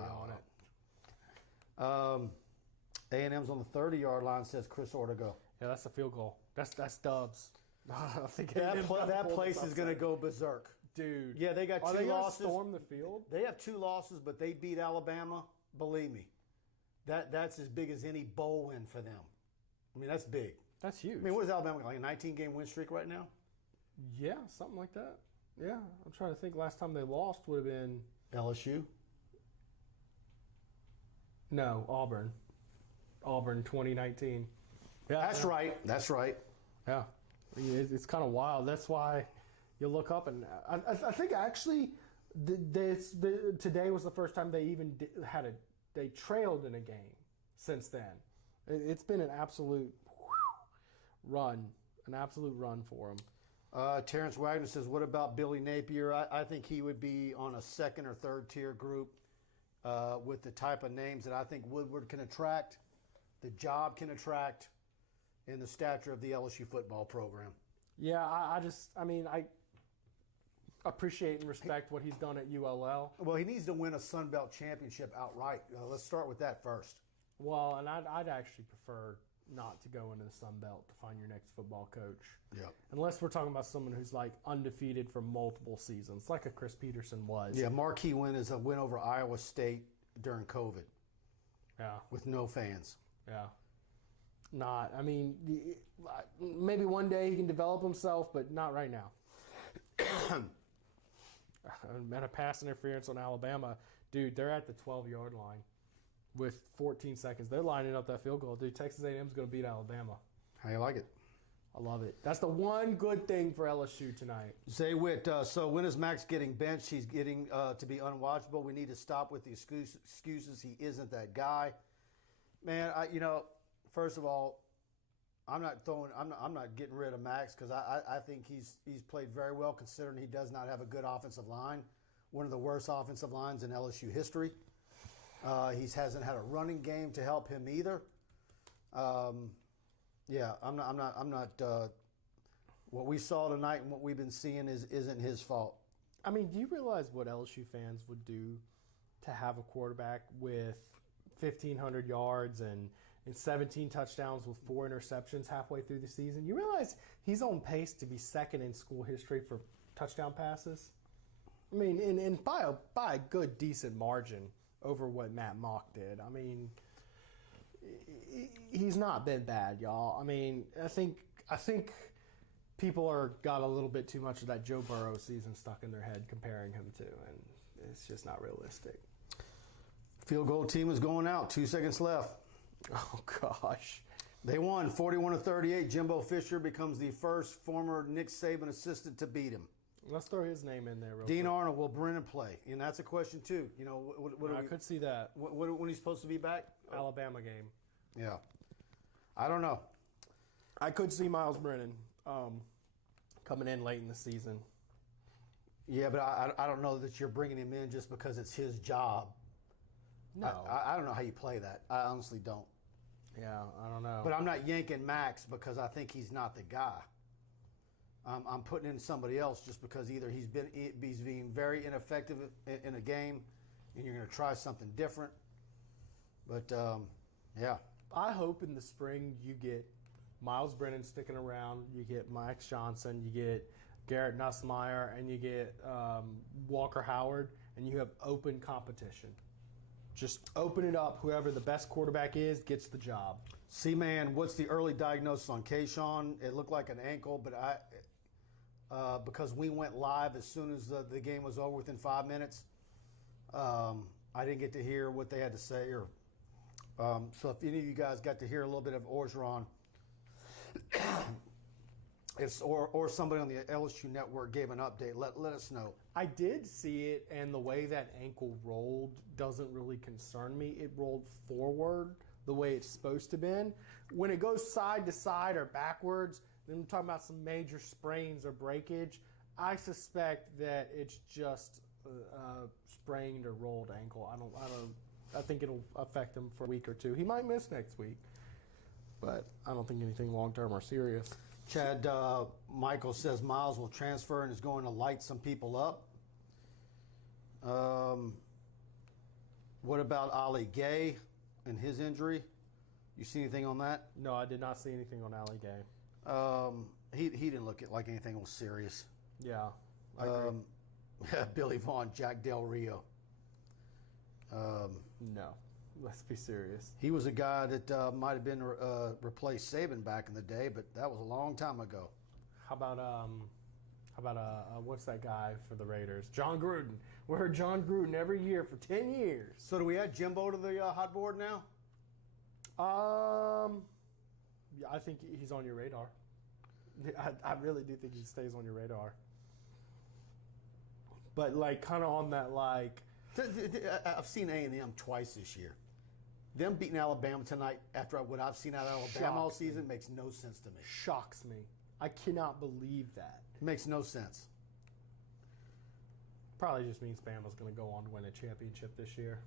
on it. A&M's on the 30-yard line, says Chris Ortega. Yeah, that's a field goal. That's dubs. I think that place is going to go berserk. Dude. Yeah, they got two losses. Storm the field? They have 2 losses, but they beat Alabama. Believe me. That's as big as any bowl win for them. I mean, that's big. That's huge. I mean, what is Alabama, like a 19-game win streak right now? Yeah, something like that. Yeah, I'm trying to think. Last time they lost would have been LSU. No, Auburn. Auburn 2019. Yeah, That's right. Yeah, it's kind of wild. That's why you look up and I think actually today was the first time they even they trailed in a game since then. It's been an absolute run for them. Terrence Wagner says, what about Billy Napier? I think he would be on a second or third tier group. with the type of names that I think Woodward can attract, the job can attract, and the stature of the LSU football program. Yeah, I appreciate and respect what he's done at ULL. Well, he needs to win a Sun Belt championship outright. Let's start with that first. Well, and I'd actually prefer not to go into the Sun Belt to find your next football coach. Yeah. Unless we're talking about someone who's like undefeated for multiple seasons, like a Chris Peterson was. Yeah, marquee win is a win over Iowa State during COVID. Yeah. With no fans. Yeah. Maybe one day he can develop himself, but not right now. And a pass interference on Alabama. Dude, they're at the 12-yard line with 14 seconds. They're lining up that field goal. Dude, Texas A&M is going to beat Alabama. How you like it? I love it. That's the one good thing for LSU tonight. Zay Witt, so when is Max getting benched? He's getting to be unwatchable. We need to stop with the excuses. He isn't that guy. Man, first of all, I'm not getting rid of Max because I think he's played very well considering he does not have a good offensive line. One of the worst offensive lines in LSU history. He hasn't had a running game to help him either. Yeah, I'm not. What we saw tonight and what we've been seeing isn't his fault. I mean, do you realize what LSU fans would do to have a quarterback with 1,500 yards and 17 touchdowns with 4 interceptions halfway through the season? You realize he's on pace to be second in school history for touchdown passes? I mean, and by a good, decent margin over what Matt Mock did. I mean, he's not been bad, y'all. I mean, I think people got a little bit too much of that Joe Burrow season stuck in their head comparing him to, and it's just not realistic. Field goal team is going out. 2 seconds left. Oh, gosh. They won 41-38. Jimbo Fisher becomes the first former Nick Saban assistant to beat him. Let's throw his name in there real Dean quick. Arnold, will Brennan play? And that's a question, too. I could see that. When he's supposed to be back? Alabama game. Yeah. I don't know. I could see Miles Brennan coming in late in the season. Yeah, but I don't know that you're bringing him in just because it's his job. No. I don't know how you play that. I honestly don't. Yeah, I don't know. But I'm not yanking Max because I think he's not the guy. I'm putting in somebody else just because either he's being very ineffective in a game and you're going to try something different. But, yeah. I hope in the spring you get Miles Brennan sticking around, you get Max Johnson, you get Garrett Nussmeier, and you get Walker Howard, and you have open competition. Just open it up. Whoever the best quarterback is gets the job. C-Man, what's the early diagnosis on Kayshawn? It looked like an ankle, but because we went live as soon as the game was over within 5 minutes, I didn't get to hear what they had to say. So if any of you guys got to hear a little bit of Orgeron, or somebody on the LSU network gave an update, let us know. I did see it, and the way that ankle rolled doesn't really concern me. It rolled forward the way it's supposed to been. When it goes side to side or backwards, then we're talking about some major sprains or breakage. I suspect that it's just a sprained or rolled ankle. I think it'll affect him for a week or two. He might miss next week, but I don't think anything long-term or serious. Chad Michael says Miles will transfer and is going to light some people up. What about Ali Gay and his injury? You see anything on that? No, I did not see anything on Ali Gay. He didn't look like anything was serious. Yeah, I agree. Billy Vaughn, Jack Del Rio. No, let's be serious. He was a guy that might have been replaced Saban back in the day, but that was a long time ago. How about what's that guy for the Raiders? John Gruden. We heard John Gruden every year for 10 years. So do we add Jimbo to the hot board now? Yeah, I think he's on your radar. I really do think he stays on your radar. But kind of on that I've seen A&M twice this year. Them beating Alabama tonight after what I've seen out of Alabama all season makes no sense to me. Shocks me. I cannot believe that. It makes no sense. Probably just means Bama's going to go on to win a championship this year.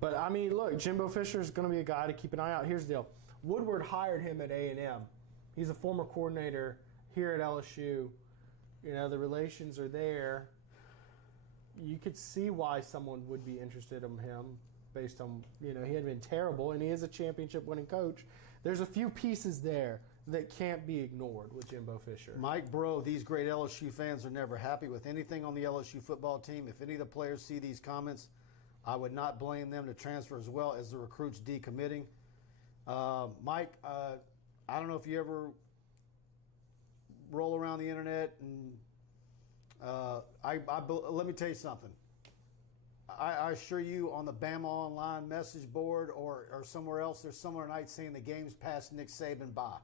But, I mean, look, Jimbo Fisher is going to be a guy to keep an eye out. Here's the deal. Woodward hired him at A&M. He's a former coordinator here at LSU. You know, the relations are there. You could see why someone would be interested in him based on, you know, he had been terrible, and he is a championship-winning coach. There's a few pieces there that can't be ignored with Jimbo Fisher. Mike, bro, these great LSU fans are never happy with anything on the LSU football team. If any of the players see these comments, I would not blame them to transfer as well as the recruits decommitting. Mike, I don't know if you ever roll around the internet, and let me tell you something. I assure you, on the Bama Online message board or somewhere else, there's someone tonight saying the game's passed Nick Saban by.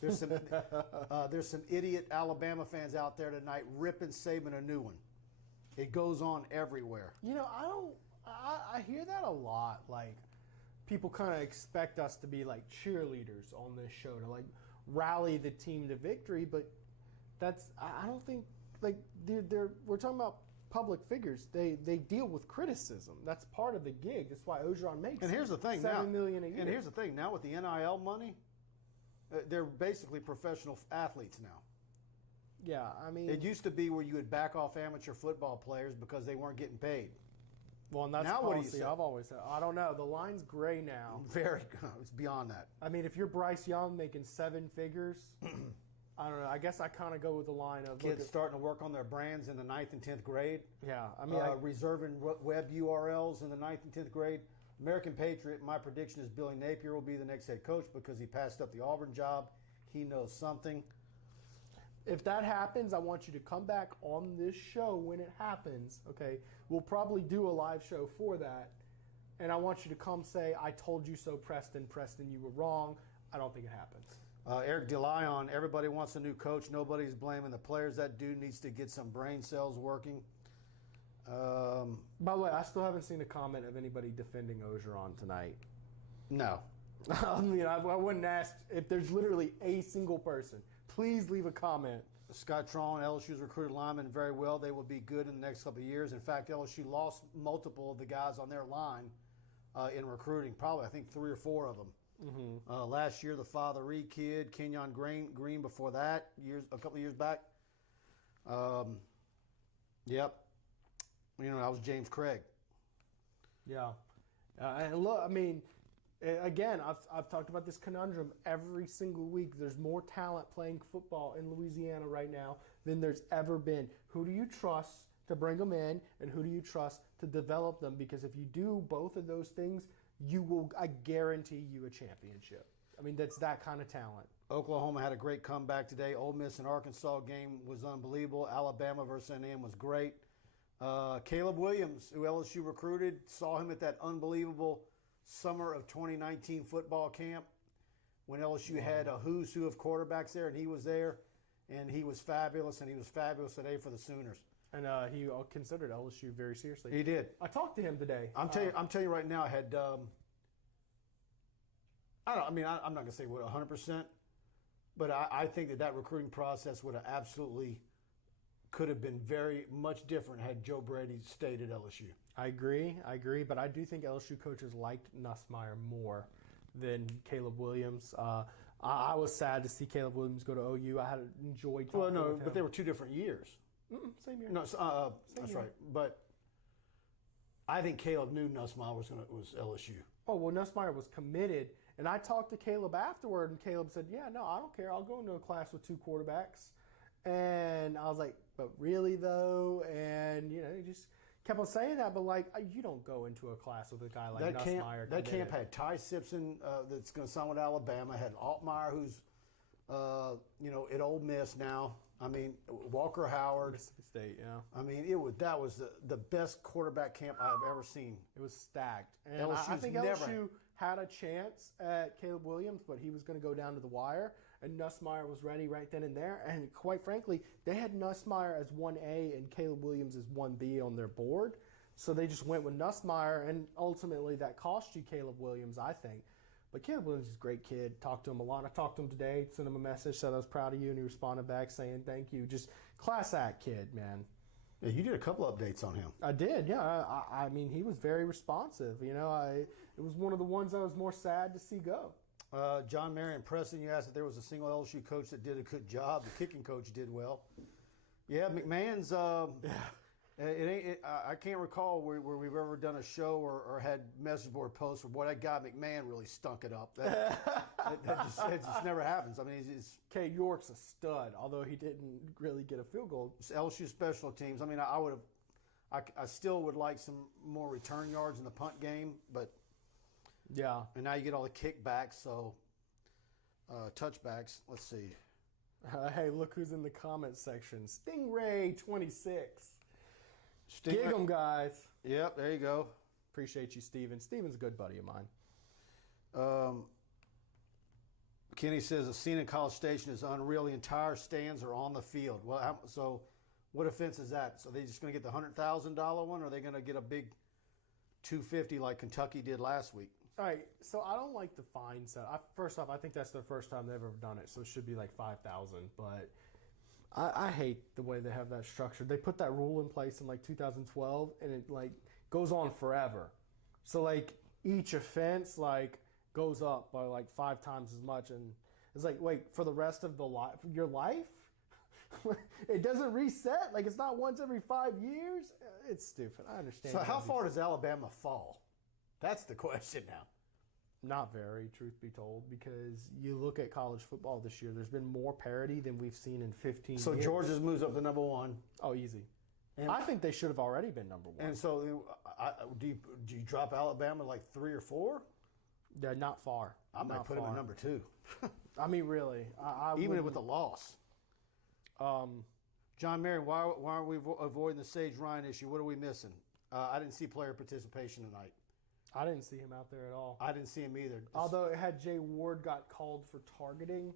There's some idiot Alabama fans out there tonight ripping Saban a new one. It goes on everywhere. You know, I hear that a lot. Like, people kind of expect us to be like cheerleaders on this show, to like rally the team to victory, but I don't think, like, we're talking about public figures. They deal with criticism. That's part of the gig. That's why Orgeron makes And here's the thing $7 now, million a year. And here's the thing now, with the NIL money, they're basically professional athletes now. Yeah, I mean, It used to be where you would back off amateur football players because they weren't getting paid. well, and that's now a what do you policy say? I've always said. I don't know. The line's gray now. Very good. It's beyond that. I mean, if you're Bryce Young making 7 figures, I don't know. I guess I kind of go with the line of Kids starting to work on their brands in the 9th and 10th grade. Yeah, I mean, Reserving web URLs in the 9th and 10th grade. American Patriot, my prediction is Billy Napier will be the next head coach because he passed up the Auburn job. He knows something. if that happens, I want you to come back on this show when it happens, okay? We'll probably do a live show for that. And I want you to come say, I told you so, Preston. Preston, you were wrong. I don't think it happens. Eric DeLyon, everybody wants a new coach. Nobody's blaming the players. That dude needs to get some brain cells working. By the way, I still haven't seen a comment of anybody defending Orgeron tonight. No. I mean, I wouldn't ask if there's literally a single person. Please leave a comment. Scott Trawn, LSU's recruited linemen very well. They will be good in the next couple of years. In fact, LSU lost multiple of the guys on their line in recruiting, probably I think 3 or 4 of them. Mm-hmm. Last year, the Father Reed kid, Kenyon Green before that, a couple of years back. Yep. You know, that was James Craig. Yeah. And look, I mean, again, I've talked about this conundrum every single week. There's more talent playing football in Louisiana right now than there's ever been. Who do you trust to bring them in, and who do you trust to develop them? Because if you do both of those things, you will, I guarantee you, a championship. I mean, that's that kind of talent. Oklahoma had a great comeback today. Ole Miss and Arkansas game was unbelievable. Alabama versus A&M was great. Caleb Williams, who LSU recruited, saw him at that unbelievable summer of 2019 football camp when LSU had a who's who of quarterbacks there, and he was there, and he was fabulous, and he was fabulous today for the Sooners. And he considered LSU very seriously. He did. I talked to him today. I'm telling you right now, I had I'm not going to say what 100%, but I think that recruiting process would have absolutely could have been very much different had Joe Brady stayed at LSU. I agree, but I do think LSU coaches liked Nussmeier more than Caleb Williams. I was sad to see Caleb Williams go to OU. I had enjoyed talking with him. But they were 2 different years. Same year. No, that's right. But I think Caleb knew Nussmeier was LSU. Oh, well, Nussmeier was committed. And I talked to Caleb afterward, and Caleb said, yeah, no, I don't care. I'll go into a class with 2 quarterbacks. And I was like, but really, though? And, you know, he just kept on saying that. But, like, you don't go into a class with a guy like Nussmeier. That camp had Ty Simpson that's going to sign with Alabama, had Altmaier, who's, at Ole Miss now. I mean, Walker Howard. Mississippi State, yeah. I mean, that was the best quarterback camp I've ever seen. It was stacked. And I think LSU had a chance at Caleb Williams, but he was going to go down to the wire. And Nussmeier was ready right then and there. And quite frankly, they had Nussmeier as 1A and Caleb Williams as 1B on their board. So they just went with Nussmeier, and ultimately that cost you Caleb Williams, I think. But Caleb Williams is a great kid. Talked to him a lot. I talked to him today, sent him a message, said I was proud of you, and he responded back saying thank you. Just class act kid, man. Yeah, you did a couple updates on him. I did, yeah. I mean, he was very responsive. You know, it was one of the ones I was more sad to see go. John Marion Preston, you asked if there was a single LSU coach that did a good job. The kicking coach did well. Yeah, McMahon's. I can't recall where we've ever done a show or had message board posts where that guy McMahon really stunk it up. It just never happens. I mean, he's K. York's a stud, although he didn't really get a field goal. LSU special teams. I mean, I still would like some more return yards in the punt game, but yeah. And now you get all the kickbacks, so touchbacks. Let's see. Hey, look who's in the comments section. Stingray26. Gig 'em, guys. Yep, there you go. Appreciate you, Steven. Steven's a good buddy of mine. Kenny says the scene in College Station is unreal. The entire stands are on the field. Well, so what offense is that? So they just going to get the $100,000 one, or are they going to get a big $250 like Kentucky did last week? All right, so I don't like the fine set. First off, I think that's their first time they've ever done it, so it should be like $5,000. But I hate the way they have that structured. They put that rule in place in like 2012, and it like goes on forever. So like each offense like goes up by like 5 times as much, and it's like, wait, for the rest of your life? It doesn't reset. Like it's not once every 5 years. It's stupid. I understand. So how far does Alabama fall? That's the question now. Not very, truth be told, because you look at college football this year, there's been more parity than we've seen in 15 years. So Georgia's moves up to number 1. Oh, easy. And I think they should have already been number 1. And so do you drop Alabama like 3 or 4? Yeah, not far. I might put them at number 2. I mean, really. Even with a loss. John Marion, why aren't we avoiding the Sage Ryan issue? What are we missing? I didn't see player participation tonight. I didn't see him out there at all. I didn't see him either. Although it had Jay Ward got called for targeting,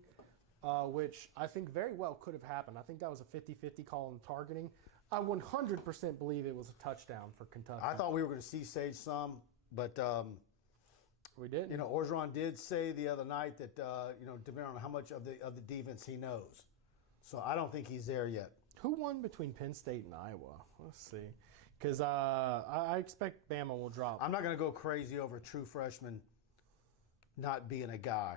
which I think very well could have happened. I think that was a 50-50 call on targeting. I 100% believe it was a touchdown for Kentucky. I thought we were going to see Sage some, but we didn't. You know, Orgeron did say the other night that depending on how much of the defense he knows. So I don't think he's there yet. Who won between Penn State and Iowa? Let's see. Because I expect Bama will drop. I'm not going to go crazy over a true freshman not being a guy.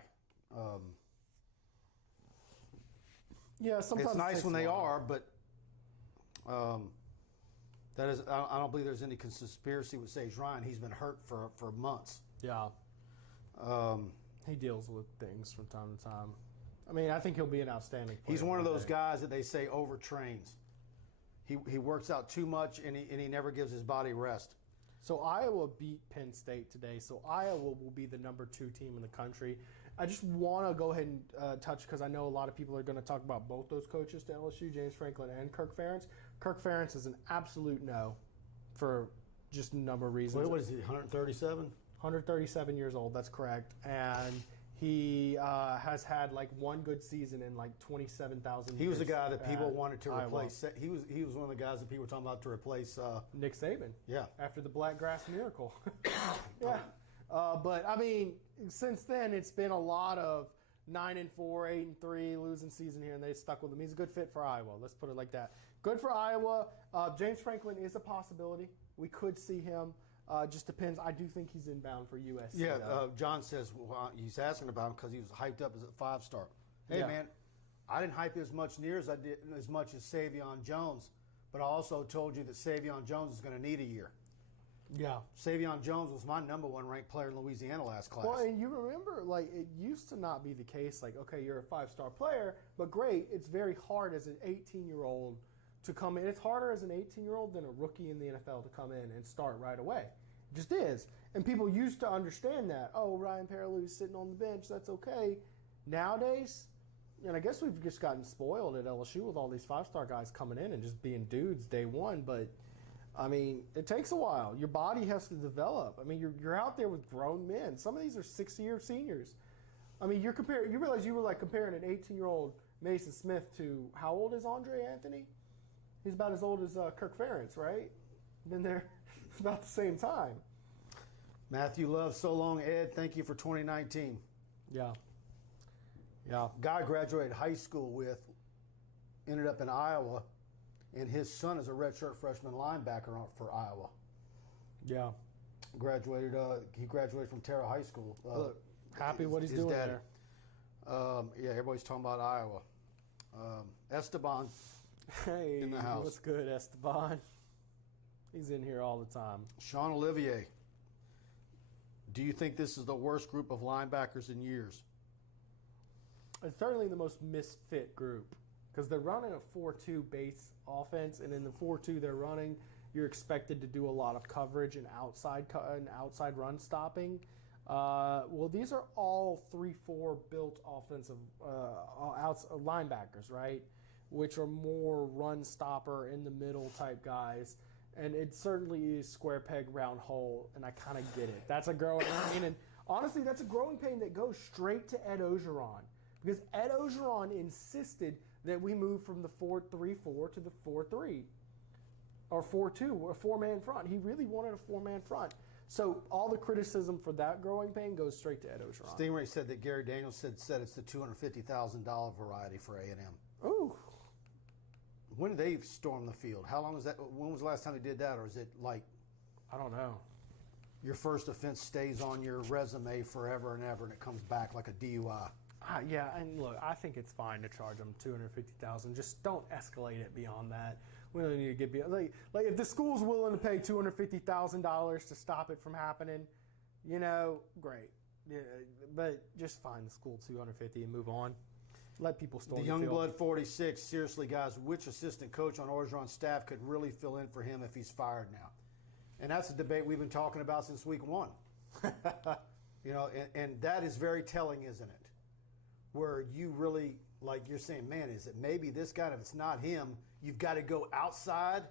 Yeah, sometimes it's nice when they are, but that is. I don't believe there's any conspiracy with Sage Ryan. He's been hurt for months. Yeah. He deals with things from time to time. I mean, I think he'll be an outstanding player. He's one of those guys that they say overtrains. He works out too much, and he never gives his body rest. So Iowa beat Penn State today. So Iowa will be the number 2 team in the country. I just want to go ahead and touch, because I know a lot of people are going to talk about both those coaches to LSU, James Franklin and Kirk Ferentz. Kirk Ferentz is an absolute no for just a number of reasons. What is he, 137? 137 years old, that's correct. And he has had like one good season in like 27,000 He was the guy that people wanted to Iowa. replace. He was one of the guys that people were talking about to replace Nick Saban. Yeah. After the Black Grass Miracle. Yeah. But I mean, since then it's been a lot of 9-4, 8-3, losing season here, and they stuck with him. He's a good fit for Iowa. Let's put it like that. Good for Iowa. James Franklin is a possibility. We could see him. Just depends. I do think he's inbound for USC. Yeah, John says he's asking about him because he was hyped up as a 5-star. Hey, Yeah. man, I didn't hype as much as Savion Jones, but I also told you that Savion Jones is going to need a year. Yeah. Savion Jones was my number 1 ranked player in Louisiana last class. Well, and you remember, like, it used to not be the case, like, okay, you're a 5-star player, but great, it's very hard as an 18-year-old to come in. It's harder as an 18-year-old than a rookie in the NFL to come in and start right away. It just is. And people used to understand that. Oh, Ryan Paralou's sitting on the bench, that's okay. Nowadays, and I guess we've just gotten spoiled at LSU with all these 5-star guys coming in and just being dudes day one, but I mean, it takes a while. Your body has to develop. I mean, you're out there with grown men. Some of these are 6-year seniors. I mean, you realize you were like comparing an 18-year-old Mason Smith to, how old is Andre Anthony? He's about as old as Kirk Ferentz, right? Then they're about the same time. Matthew Love, so long, Ed. Thank you for 2019. Yeah. Yeah. Guy I graduated high school with, ended up in Iowa, and his son is a redshirt freshman linebacker for Iowa. Yeah. He graduated from Terra High School. Look, happy what he's doing there. Yeah, everybody's talking about Iowa. Esteban. Hey, in the house. What's good, Esteban? He's in here all the time. Sean Olivier. Do you think this is the worst group of linebackers in years? It's certainly the most misfit group because they're running a 4-2 base offense, and in the 4-2 they're running, you're expected to do a lot of coverage and outside run stopping. Well, these are all 3-4 built offensive linebackers, right? Which are more run stopper in the middle type guys. And it certainly is square peg, round hole, and I kind of get it. That's a growing pain, and honestly, that's a growing pain that goes straight to Ed Orgeron. Because Ed Orgeron insisted that we move from the 4-3-4 to the 4-3. Or 4-2, a four-man front. He really wanted a four-man front. So all the criticism for that growing pain goes straight to Ed Orgeron. Stingray said that Gary Daniels said it's the $250,000 variety for A&M. Ooh. When did they storm the field? How long was that? When was the last time they did that? Or is it like I don't know. your first offense stays on your resume forever and ever and it comes back like a DUI? Yeah, and look, I think it's fine to charge them $250,000. Just don't escalate it beyond that. We don't need to get beyond. Like if the school's willing to pay $250,000 to stop it from happening, great. Yeah, but just fine the school $250 and move on. Let people storm the field. Youngblood 46. Seriously, guys, which assistant coach on Orgeron's staff could really fill in for him if he's fired now? And that's a debate we've been talking about since week one. And that is very telling, isn't it? Where you really, like you're saying, man, is it maybe this guy? If it's not him, you've got to go outside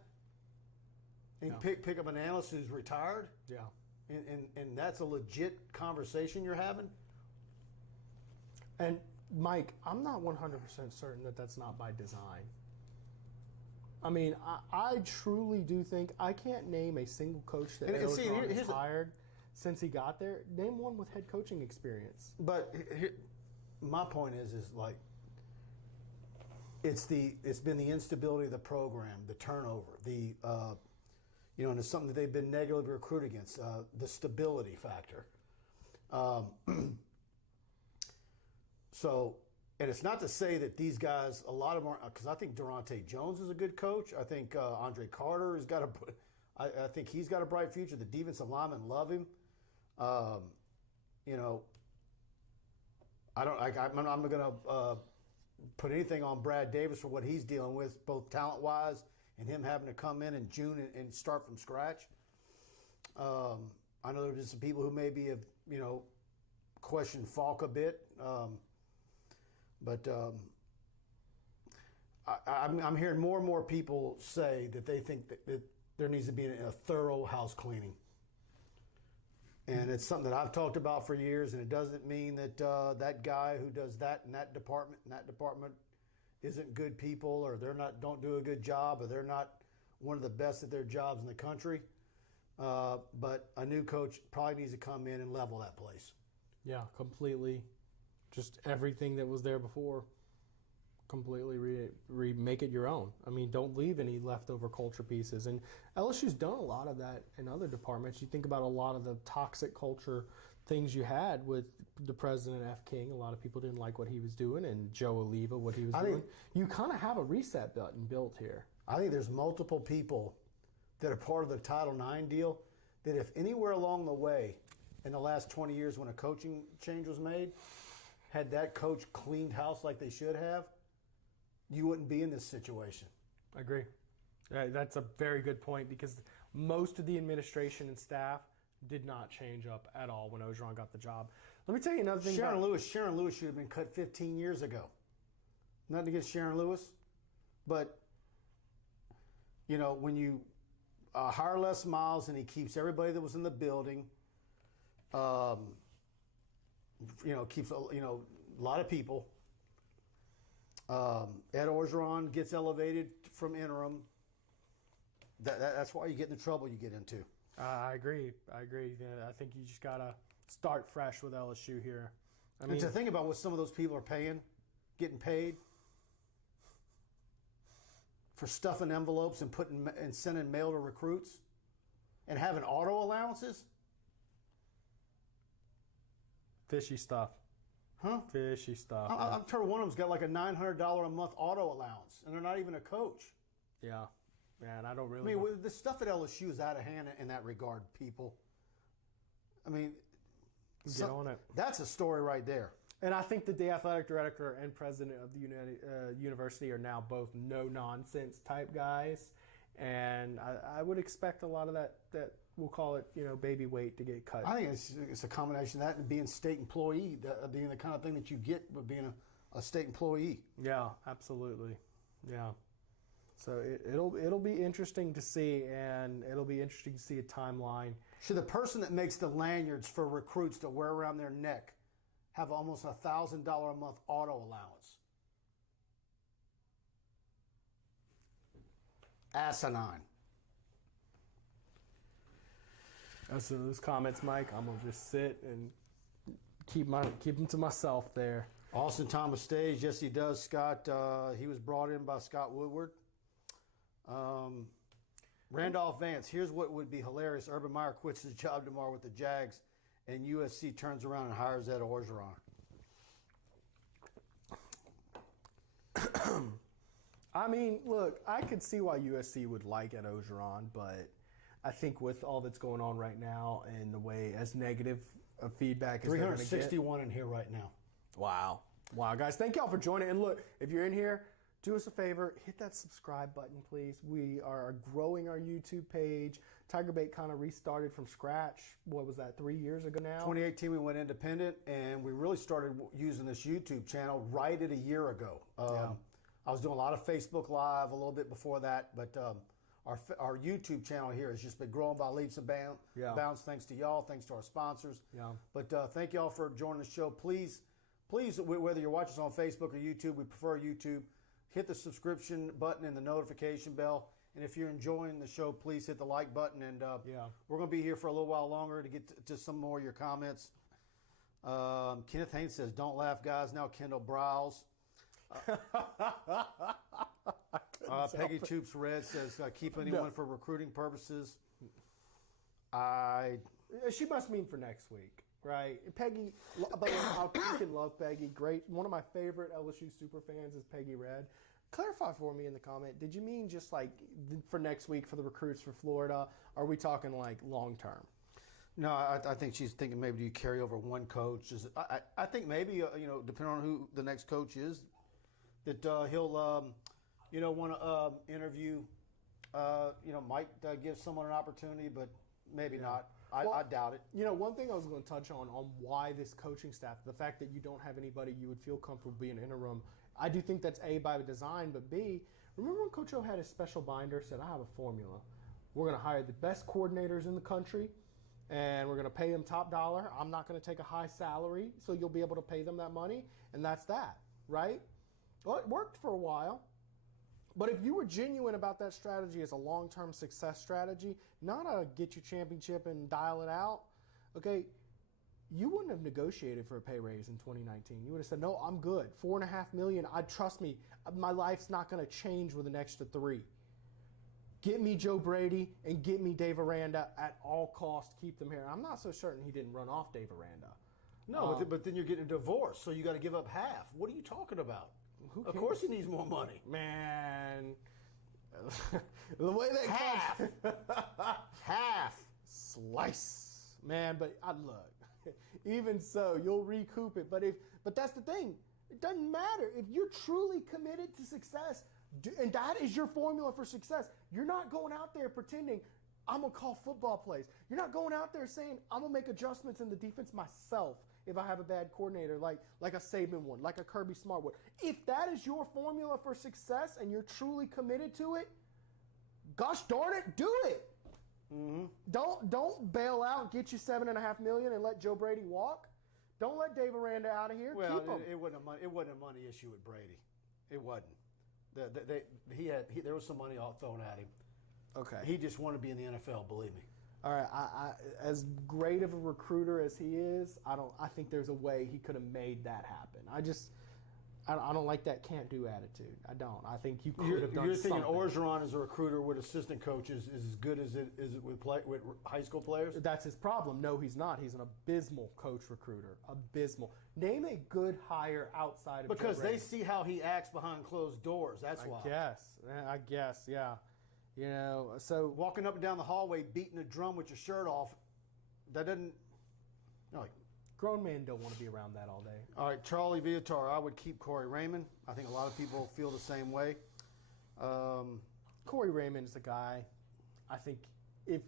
and pick up an analyst who's retired? Yeah. And that's a legit conversation you're having? And Mike, I'm not 100% certain that that's not by design. I mean, I truly do think I can't name a single coach that Orgeron has hired since he got there. Name one with head coaching experience. But my point is like it's been the instability of the program, the turnover, and it's something that they've been negatively recruited against, the stability factor. So, and it's not to say that these guys, a lot of them aren't, because I think Durante Jones is a good coach. I think Andre Carter has got I think he's got a bright future. The defensive linemen love him. I'm not going to put anything on Brad Davis for what he's dealing with, both talent-wise and him having to come in June and start from scratch. I know there's been some people who maybe have, questioned Falk a bit. But I'm hearing more and more people say that they think that there needs to be a thorough house cleaning. And it's something that I've talked about for years, and it doesn't mean that that guy who does that in that department isn't good people, or don't do a good job, or they're not one of the best at their jobs in the country. But a new coach probably needs to come in and level that place. Yeah, completely. Just everything that was there before, completely make it your own. I mean, don't leave any leftover culture pieces. And LSU's done a lot of that in other departments. You think about a lot of the toxic culture things you had with the president, F. King. A lot of people didn't like what he was doing, and Joe Oliva, what he was doing. You kind of have a reset button built here. I think there's multiple people that are part of the Title IX deal that if anywhere along the way in the last 20 years when a coaching change was made, had that coach cleaned house like they should have, you wouldn't be in this situation. I agree. That's a very good point, because most of the administration and staff did not change up at all when Orgeron got the job. Let me tell you another thing. Sharon Lewis should have been cut 15 years ago. Nothing against Sharon Lewis, but when you hire Les Miles and he keeps everybody that was in the building, keeps a lot of people. Ed Orgeron gets elevated from interim. That's why you get in the trouble you get into. I agree. I think you just got to start fresh with LSU here. And to think about what some of those people are getting paid. for stuffing envelopes and sending mail to recruits and having auto allowances? Fishy stuff. Huh? Fishy stuff. I've heard one of them's got like a $900 a month auto allowance, and they're not even a coach. Yeah. Man, I don't really. I mean, the stuff at LSU is out of hand in that regard, people. I mean, Get on it. That's a story right there. And I think that the athletic director and president of the university are now both no-nonsense type guys. And I would expect a lot of that we'll call it, baby weight to get cut. I think it's a combination of that and being state employee, being the kind of thing that you get with being a state employee. Yeah, absolutely. Yeah. So it'll be interesting to see, and it'll be interesting to see a timeline. Should the person that makes the lanyards for recruits to wear around their neck have almost $1,000 a month auto allowance? Asinine. So those comments, Mike, I'm gonna just sit and keep them to myself there. Austin Thomas stays. Yes, he does, Scott. He was brought in by Scott Woodward. Randolph Vance. Here's what would be hilarious. Urban Meyer quits his job tomorrow with the Jags, and USC turns around and hires Ed Orgeron. I mean, look, I could see why USC would like Ed Orgeron, but I think with all that's going on right now and the way as negative of feedback as they're going to get. 361 in here right now. Wow, guys, thank y'all for joining. And look, if you're in here, do us a favor, hit that subscribe button, please. We are growing our YouTube page. TigerBait kind of restarted from scratch. What was that, 3 years ago now? 2018, we went independent, and we really started using this YouTube channel right at a year ago. I was doing a lot of Facebook Live a little bit before that, but our YouTube channel here has just been growing by leaps and bounds. Thanks to y'all, thanks to our sponsors. Yeah. But thank y'all for joining the show. Please, whether you're watching us on Facebook or YouTube, we prefer YouTube. Hit the subscription button and the notification bell. And if you're enjoying the show, please hit the like button. And we're going to be here for a little while longer to get to some more of your comments. Kenneth Haynes says, "Don't laugh, guys." Now Kendall Browse. Peggy Toops Red says, "Keep anyone for recruiting purposes." She must mean for next week, right? Peggy, but I freaking love Peggy. Great. One of my favorite LSU super fans is Peggy Red. Clarify for me in the comment, did you mean just like for next week for the recruits for Florida? Are we talking like long term? No, I think she's thinking maybe you carry over one coach. I think maybe, depending on who the next coach is, that he'll, want to interview, might give someone an opportunity, but maybe not. I doubt it. One thing I was going to touch on why this coaching staff, the fact that you don't have anybody you would feel comfortable being interim, I do think that's A, by design, but B, remember when Coach O had his special binder, said, I have a formula. We're going to hire the best coordinators in the country, and we're going to pay them top dollar. I'm not going to take a high salary, so you'll be able to pay them that money, and that's that, right? Well, it worked for a while. But if you were genuine about that strategy as a long-term success strategy, not a get your championship and dial it out, okay, you wouldn't have negotiated for a pay raise in 2019. You would have said, no, I'm good. $4.5 million, trust me, my life's not going to change with an extra $3 million. Get me Joe Brady and get me Dave Aranda at all costs. Keep them here. I'm not so certain he didn't run off Dave Aranda. No, but then you're getting a divorce, so you got to give up half. What are you talking about? Of course he needs more money. Man. The way they half. Slice. Man, but look, even so, you'll recoup it. But that's the thing. It doesn't matter. If you're truly committed to success, and that is your formula for success, you're not going out there pretending, I'm going to call football plays. You're not going out there saying, I'm going to make adjustments in the defense myself if I have a bad coordinator like a Saban would, like a Kirby Smart would. If that is your formula for success and you're truly committed to it, gosh darn it, do it. Mm-hmm. Don't bail out and get you $7.5 million and let Joe Brady walk. Don't let Dave Aranda out of here. Well, Keep him. It wasn't a money issue with Brady. It wasn't. There was some money all thrown at him. Okay. He just wanted to be in the NFL, believe me. All right. I as great of a recruiter as he is, I think there's a way he could have made that happen. I don't like that can't-do attitude. I don't. I think you could have done You're thinking something. Orgeron as a recruiter with assistant coaches is as good as it with high school players? That's his problem. No, he's not. He's an abysmal coach recruiter. Abysmal. Name a good hire outside of Because Joe they Brady. see how he acts behind closed doors. That's why. I guess, yeah. You know, so Walking up and down the hallway beating a drum with your shirt off, that doesn't. No, like, grown men don't want to be around that all day. all right, Charlie Viator, I would keep Corey Raymond. I think a lot of people feel the same way. Corey Raymond's the guy. I think if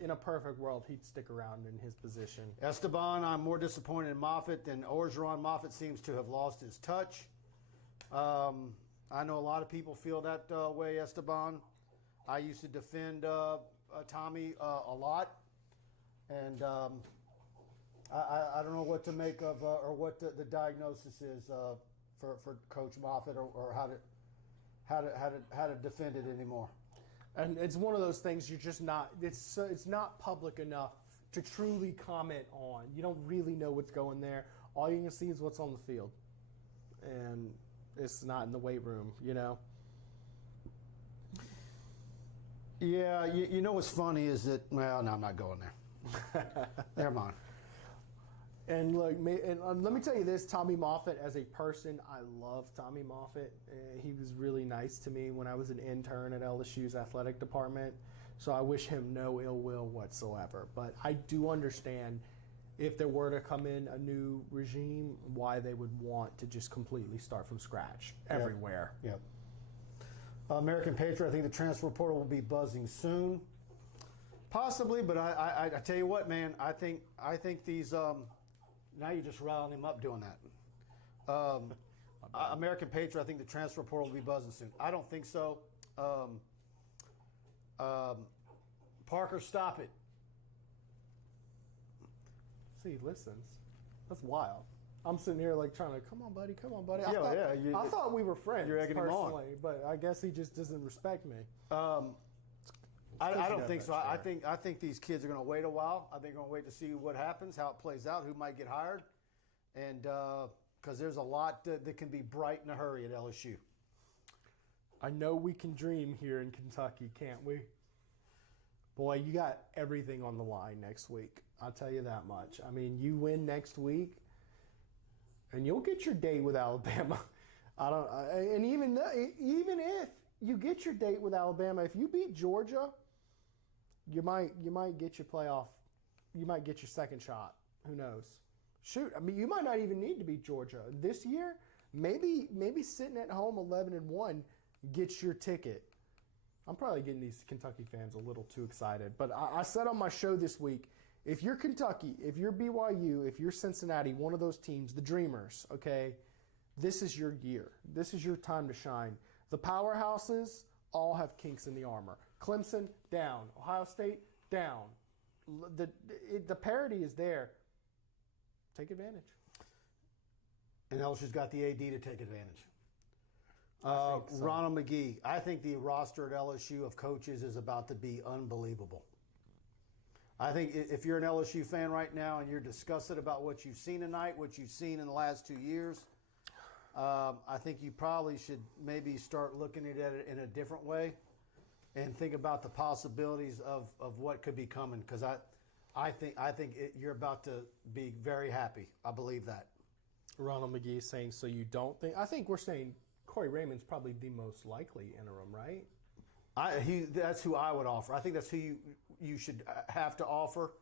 in a perfect world, he'd stick around in his position. Esteban, I'm more disappointed in Moffitt than Orgeron. Moffitt seems to have lost his touch. I know a lot of people feel that way, Esteban. I used to defend Tommy a lot, and I don't know what to make of or what the diagnosis is for Coach Moffitt or how to defend it anymore. And it's one of those things you're just not. It's not public enough to truly comment on. You don't really know what's going there. All you can see is what's on the field, and it's not in the weight room. You know. Yeah, you know what's funny is that, well, no, I'm not going there. Never mind. And look, let me tell you this, Tommy Moffitt, as a person, I love Tommy Moffitt. He was really nice to me when I was an intern at LSU's athletic department. So I wish him no ill will whatsoever. But I do understand if there were to come in a new regime, why they would want to just completely start from scratch everywhere. Yep. American Patriot, I think the transfer portal will be buzzing soon. Possibly, but I tell you what, man, I think these now you're just riling him up doing that. American Patriot, I think the transfer portal will be buzzing soon. I don't think so. Parker, stop it. See, he listens. That's wild. I'm sitting here like trying to, come on, buddy. I thought we were friends you're egging him on. personally, but I guess he just doesn't respect me. I don't think so. I think these kids are going to wait a while. I think they're going to wait to see what happens, how it plays out, who might get hired, and because there's a lot that can be bright in a hurry at LSU. I know we can dream here in Kentucky, can't we? Boy, you got everything on the line next week. I'll tell you that much. I mean, you win next week, and you'll get your date with Alabama. And even if you get your date with Alabama, if you beat Georgia, you might get your playoff. You might get your second shot. Who knows? Shoot, I mean, you might not even need to beat Georgia this year. Maybe sitting at home 11-1 gets your ticket. I'm probably getting these Kentucky fans a little too excited, but I said on my show this week, if you're Kentucky, if you're BYU, if you're Cincinnati, one of those teams, the Dreamers, okay, this is your year. This is your time to shine. The powerhouses all have kinks in the armor. Clemson, down. Ohio State, down. The parity is there. Take advantage. And LSU's got the AD to take advantage. I think so. Ronald McGee, I think the roster at LSU of coaches is about to be unbelievable. I think if you're an LSU fan right now and you're disgusted about what you've seen tonight, what you've seen in the last 2 years, I think you probably should maybe start looking at it in a different way and think about the possibilities of what could be coming, because I think you're about to be very happy. I believe that. Ronald McGee is saying, so you don't think? I think we're saying Corey Raymond's probably the most likely interim, right? That's who I would offer. I think that's who you should have to offer.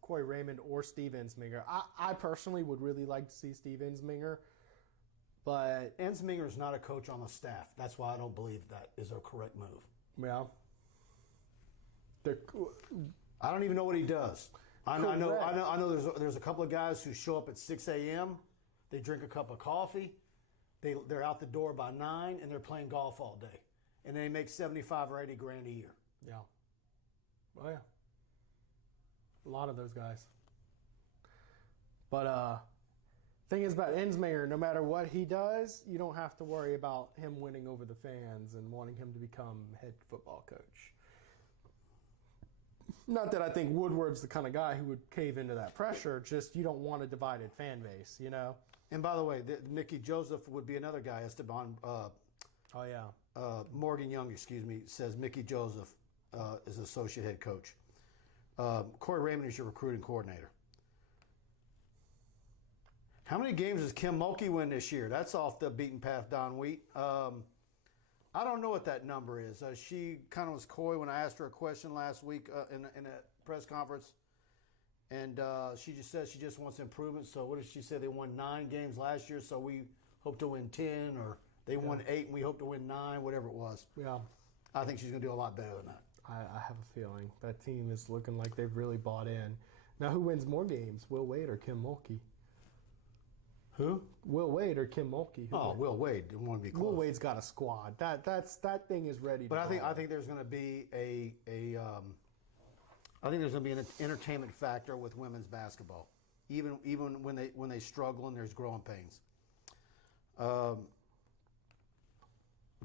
Corey Raymond or Steve Ensminger. I personally would really like to see Steve Ensminger, but Ensminger is not a coach on the staff. That's why I don't believe that is a correct move. Yeah, I don't even know what he does. I know. There's a couple of guys who show up at 6 a.m. They drink a cup of coffee. They're out the door by 9, and they're playing golf all day, and they make $75 or $80 grand a year. Yeah. Oh yeah. A lot of those guys. But thing is about Ensminger, no matter what he does, you don't have to worry about him winning over the fans and wanting him to become head football coach. Not that I think Woodward's the kind of guy who would cave into that pressure, just you don't want a divided fan base, you know? And by the way, Mickey Joseph would be another guy. Esteban Oh, yeah. Morgan Young, excuse me, says Mickey Joseph is associate head coach. Corey Raymond is your recruiting coordinator. How many games does Kim Mulkey win this year? That's off the beaten path, Don Wheat. I don't know what that number is. She kind of was coy when I asked her a question last week in a press conference. And she just said she just wants improvement. So what did she say? They won 9 games last year, so we hope to win 10, or they won 8 and we hope to win 9, whatever it was. Yeah. I think she's going to do a lot better than that. I have a feeling that team is looking like they've really bought in. Now, who wins more games, Will Wade or Kim Mulkey? Who? Will Wade or Kim Mulkey? Will Wade didn't want to be close. Will Wade's got a squad. That thing is ready. But I think there's going to be I think there's going to be an entertainment factor with women's basketball, even when they struggle and there's growing pains.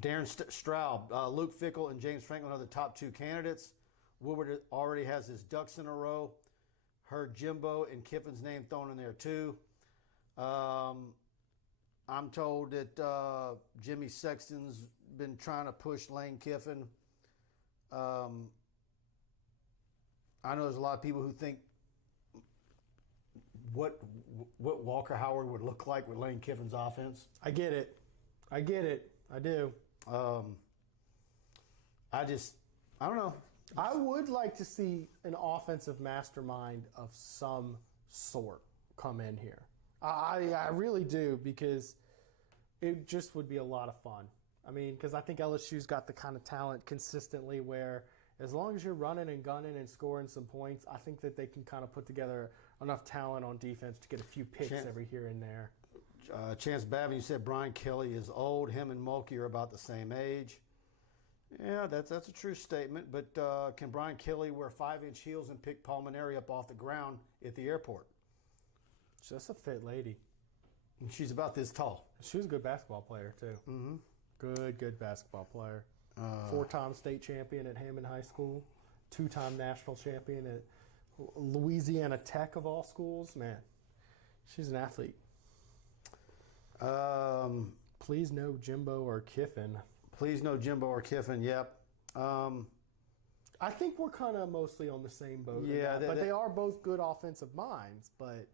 Darren Straub, Luke Fickell, and James Franklin are the top 2 candidates. Woodward already has his ducks in a row. Heard Jimbo and Kiffin's name thrown in there too. I'm told that Jimmy Sexton's been trying to push Lane Kiffin. I know there's a lot of people who think what Walker Howard would look like with Lane Kiffin's offense. I get it. I do. I don't know. I would like to see an offensive mastermind of some sort come in here. I really do, because it just would be a lot of fun. I mean, because I think LSU's got the kind of talent consistently where as long as you're running and gunning and scoring some points, I think that they can kind of put together enough talent on defense to get a few picks every here and there. Chance Babin, you said Brian Kelly is old. Him and Mulkey are about the same age. Yeah, that's a true statement. But can Brian Kelly wear 5-inch heels and pick Palmineri up off the ground at the airport? She's just a fit lady. She's about this tall. She was a good basketball player, too. Mm-hmm. Good basketball player. 4-time state champion at Hammond High School. 2-time national champion at Louisiana Tech, of all schools. Man, she's an athlete. Please no Jimbo or Kiffin. Please no Jimbo or Kiffin, yep. I think we're kind of mostly on the same boat. Yeah, but they are both good offensive minds. But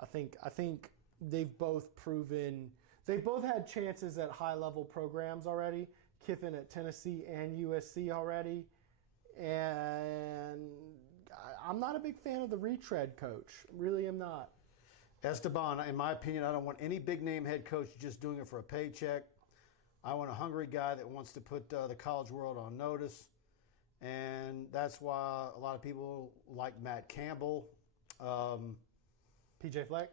I think they've both proven they've both had chances at high level programs already. Kiffin at Tennessee and USC already, and I'm not a big fan of the retread coach. Really am not. Esteban, in my opinion, I don't want any big name head coach just doing it for a paycheck. I want a hungry guy that wants to put the college world on notice. And that's why a lot of people like Matt Campbell. PJ Fleck,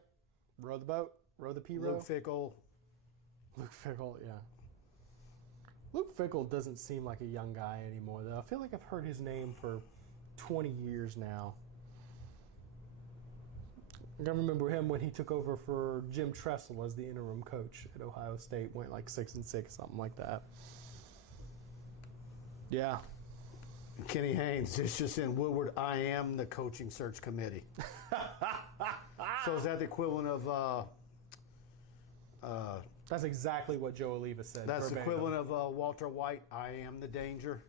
row the boat, row the P-row. Luke Fickell, yeah. Luke Fickell doesn't seem like a young guy anymore, though. I feel like I've heard his name for 20 years now. I remember him when he took over for Jim Tressel as the interim coach at Ohio State. Went like 6-6, something like that. Yeah. Kenny Haynes is just in Woodward. I am the coaching search committee. So is that the equivalent of? That's exactly what Joe Oliva said. That's the verbatim. equivalent of Walter White. I am the danger.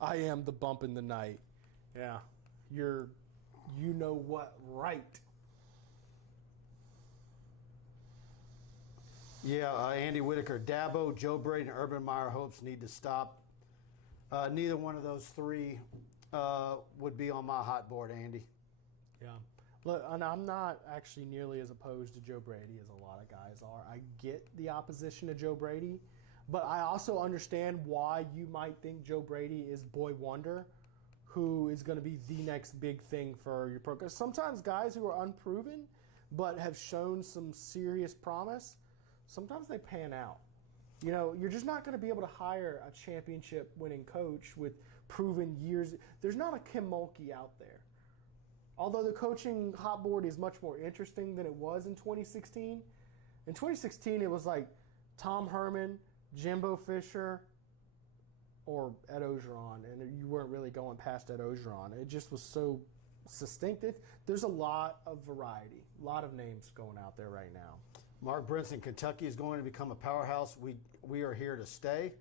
I am the bump in the night. Yeah, you know what, right? Yeah, Andy Whitaker, Dabo, Joe Brady, and Urban Meyer hopes need to stop. Neither one of those three would be on my hot board, Andy. Yeah. Look, and I'm not actually nearly as opposed to Joe Brady as a lot of guys are. I get the opposition to Joe Brady, but I also understand why you might think Joe Brady is boy wonder, who is going to be the next big thing for your program. Because sometimes guys who are unproven but have shown some serious promise, sometimes they pan out. You know, you're just not going to be able to hire a championship-winning coach with proven years. There's not a Kim Mulkey out there. Although the coaching hot board is much more interesting than it was in 2016. In 2016, it was like Tom Herman, Jimbo Fisher, or Ed Orgeron, and you weren't really going past Ed Orgeron. It just was so succinct. There's a lot of variety, a lot of names going out there right now. Mark Brinson, Kentucky is going to become a powerhouse. We are here to stay.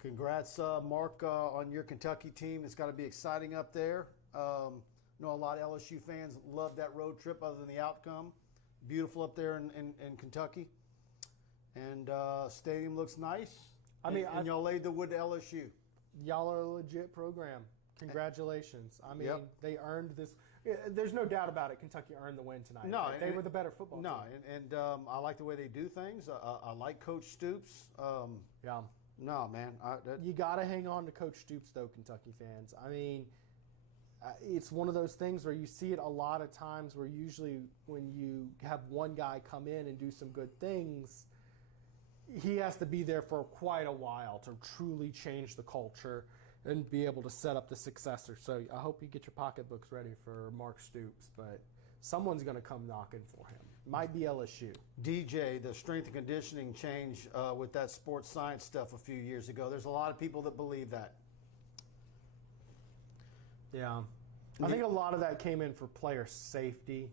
Congrats, Mark, on your Kentucky team. It's got to be exciting up there. I know a lot of LSU fans loved that road trip other than the outcome. Beautiful up there in Kentucky. And stadium looks nice. And y'all laid the wood to LSU. Y'all are a legit program. Congratulations. I mean, Yep. They earned this. There's no doubt about it. Kentucky earned the win tonight. No, Right? They were the better football team. And I like the way they do things. I like Coach Stoops. Yeah. No, man. You got to hang on to Coach Stoops, though, Kentucky fans. I mean, it's one of those things where you see it a lot of times where usually when you have one guy come in and do some good things, he has to be there for quite a while to truly change the culture and be able to set up the successor. So I hope you get your pocketbooks ready for Mark Stoops, but someone's going to come knocking for him. Might be LSU. DJ, the strength and conditioning change with that sports science stuff a few years ago. There's a lot of people that believe that. Yeah. I think a lot of that came in for player safety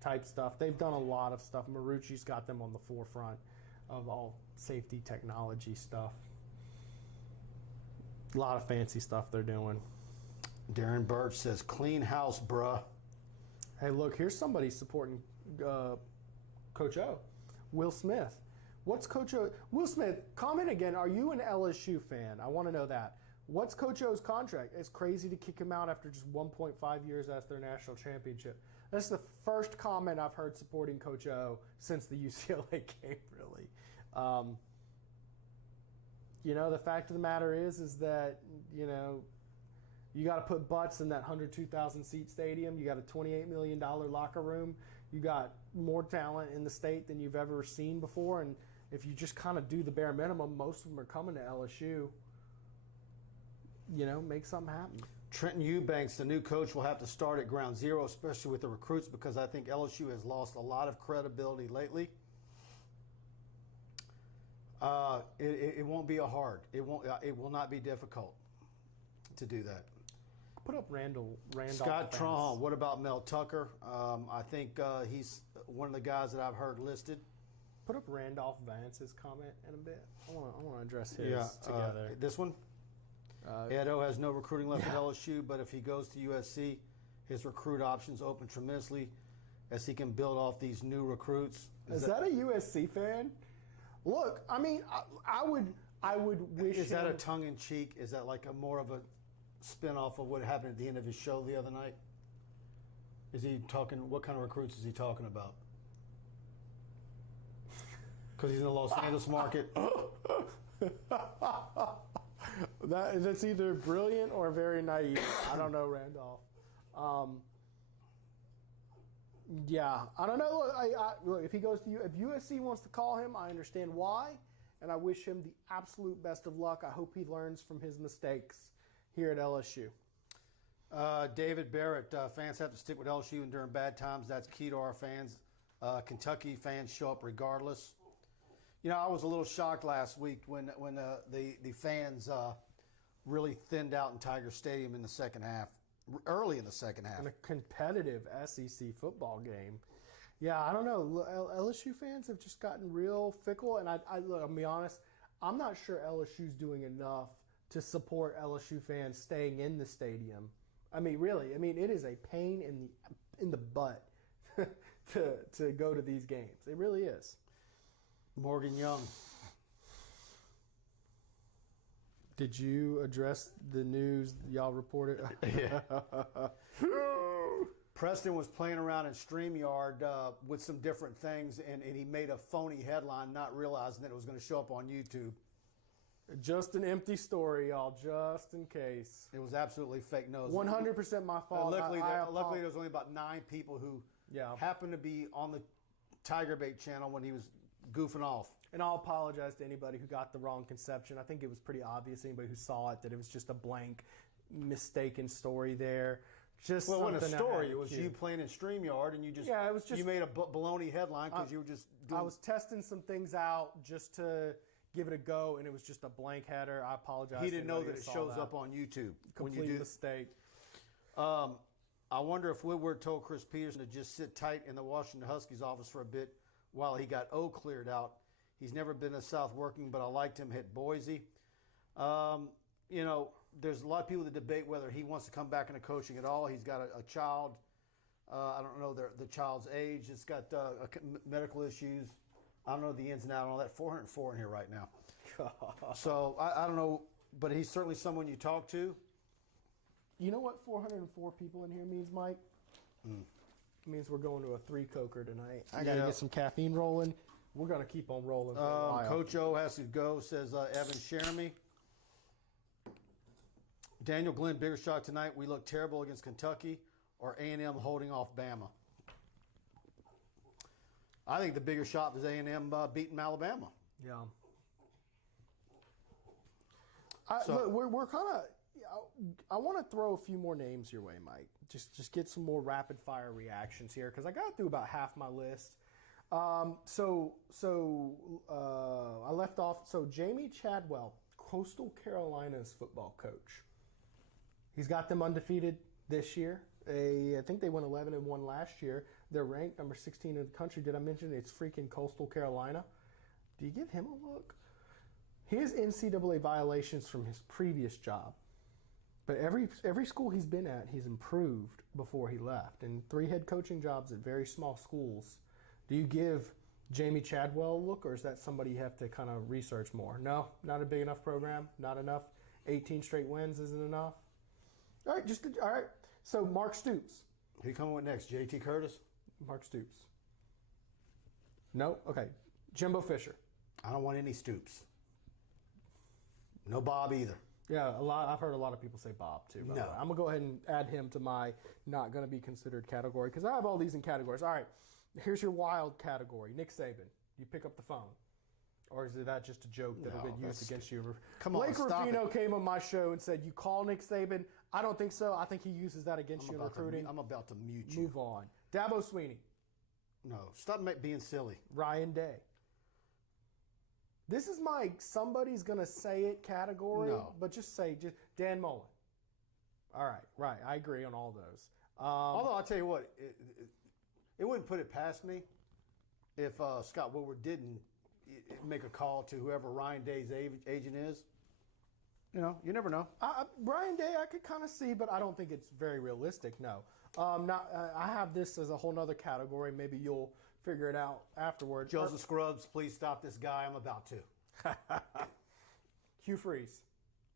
type stuff. They've done a lot of stuff. Marucci's got them on the forefront of all safety technology stuff. A lot of fancy stuff they're doing. Darren Birch says, clean house, bruh. Hey, look, here's somebody supporting Coach O. Will Smith. What's Coach O? Will Smith, comment again. Are you an LSU fan? I want to know that. What's Coach O's contract? It's crazy to kick him out after just 1.5 years as their national championship. That's the first comment I've heard supporting Coach O since the UCLA game, really. The fact of the matter is that, you got to put butts in that 102,000 seat stadium. You got a $28 million locker room. You got more talent in the state than you've ever seen before. And if you just kind of do the bare minimum, most of them are coming to LSU. Make something happen. Trenton Eubanks, the new coach, will have to start at ground zero, especially with the recruits, because I think LSU has lost a lot of credibility lately. It won't be it will not be difficult to do that. Put up Randolph. Scott Trahan, what about Mel Tucker? I think he's one of the guys that I've heard listed. Put up Randolph Vance's comment in a bit. I want to address his together. This one? Edo has no recruiting left at LSU, but if he goes to USC, his recruit options open tremendously as he can build off these new recruits. Is that a USC fan? Look, I mean, I would wish. Is that a tongue-in-cheek? Is that like more of a spin-off of what happened at the end of his show the other night? Is he talking? What kind of recruits is he talking about? Because he's in the Los Angeles market. That's either brilliant or very naive. I don't know, Randolph. Yeah, I don't know. Look, if he goes to if USC wants to call him, I understand why, and I wish him the absolute best of luck. I hope he learns from his mistakes here at LSU. David Barrett, fans have to stick with LSU and during bad times. That's key to our fans. Kentucky fans show up regardless. I was a little shocked last week when the fans really thinned out in Tiger Stadium in the second half, early in the second half. In a competitive SEC football game. Yeah, I don't know. LSU fans have just gotten real fickle, and I'll be honest, I'm not sure LSU's doing enough to support LSU fans staying in the stadium. I mean, really, it is a pain in the butt to go to these games. It really is. Morgan Young. Did you address the news y'all reported? Yeah. Preston was playing around in StreamYard with some different things, and he made a phony headline, not realizing that it was going to show up on YouTube. Just an empty story, y'all, just in case. It was absolutely fake news. 100% my fault. Luckily, there was only about 9 people who happened to be on the TigerBait channel when he was goofing off. And I'll apologize to anybody who got the wrong conception. I think it was pretty obvious, anybody who saw it, that it was just a blank, mistaken story there. Just well, it wasn't a story. It was you playing in StreamYard, and it was just you made a baloney headline because you were just doing. I was testing some things out just to give it a go, and it was just a blank header. I apologize. He didn't know that it shows up on YouTube when you Complete do. mistake. I wonder if Woodward told Chris Peterson to just sit tight in the Washington Huskies office for a bit while he got O cleared out. He's never been to South working, but I liked him hit Boise. You know, there's a lot of people that debate whether he wants to come back into coaching at all. He's got a child. I don't know the child's age. It's got medical issues. I don't know the ins and outs and all that. 404 in here right now. So I don't know, but he's certainly someone you talk to. You know what 404 people in here means, Mike? It means we're going to a 3-coker tonight. I got to get some caffeine rolling. We're going to keep on rolling for a while. Coach O has to go, says Evan Sheremy. Daniel Glenn, bigger shot tonight. We look terrible against Kentucky or A&M holding off Bama. I think the bigger shot is A&M beating Alabama. Yeah. So- Look, we're kind of. I want to throw a few more names your way, Mike. Just get some more rapid fire reactions here because I got through about half my list. So I left off. So Jamie Chadwell, Coastal Carolina's football coach. He's got them undefeated this year. I think they went 11-1 last year. They're ranked number 16 in the country. Did I mention it's freaking Coastal Carolina? Do you give him a look? His NCAA violations from his previous job. But every school he's been at, he's improved before he left. And 3 head coaching jobs at very small schools. Do you give Jamie Chadwell a look, or is that somebody you have to kind of research more? No, not a big enough program. Not enough. 18 straight wins isn't enough. All right. So Mark Stoops. Who you coming with next? JT Curtis? Mark Stoops. No? Okay. Jimbo Fisher. I don't want any Stoops. No Bob either. Yeah, I've heard a lot of people say Bob too. By the way. I'm gonna go ahead and add him to my not gonna be considered category because I have all these in categories. All right, here's your wild category. Nick Saban. You pick up the phone, or is that just a joke that'll get used against you? Come on, Blake stop Ruffino it. came on my show and said you call Nick Saban. I don't think so. I think he uses that against you in recruiting. I'm about to mute you. Move on. Dabo Sweeney. No, stop being silly. Ryan Day. This is my somebody's gonna say it category, No. but just Dan Mullen. All right, I agree on all those. Although I'll tell you what, it wouldn't put it past me if Scott Woodward didn't make a call to whoever Ryan Day's agent is. You know, you never know. Ryan Day, I could kind of see, but I don't think it's very realistic. No, I have this as a whole nother category. Maybe you'll figure it out afterwards. Joseph Scruggs, please stop this guy. I'm about to. Hugh Freeze.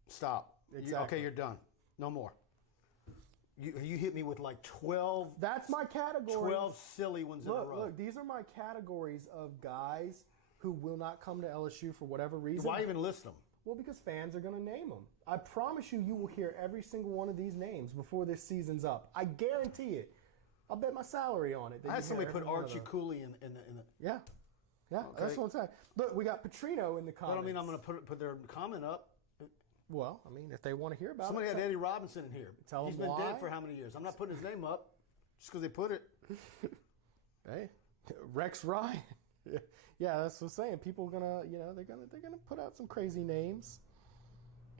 Stop. Exactly. Okay, you're done. No more. You hit me with like 12. That's my category. 12 silly ones in a row. Look, these are my categories of guys who will not come to LSU for whatever reason. Why even list them? Well, because fans are going to name them. I promise you will hear every single one of these names before this season's up. I guarantee it. I'll bet my salary on it. I had somebody put Archie Cooley in the. Yeah, that's what I'm saying. Look, we got Petrino in the comments. That don't mean I'm going to put their comment up. Well, I mean, if they want to hear about Somebody it. had Eddie Robinson in here. Tell He's them been why. dead for how many years? I'm not putting his name up just because they put it. Hey, Rex Ryan. Yeah, that's what I'm saying. People are gonna, they're gonna put out some crazy names.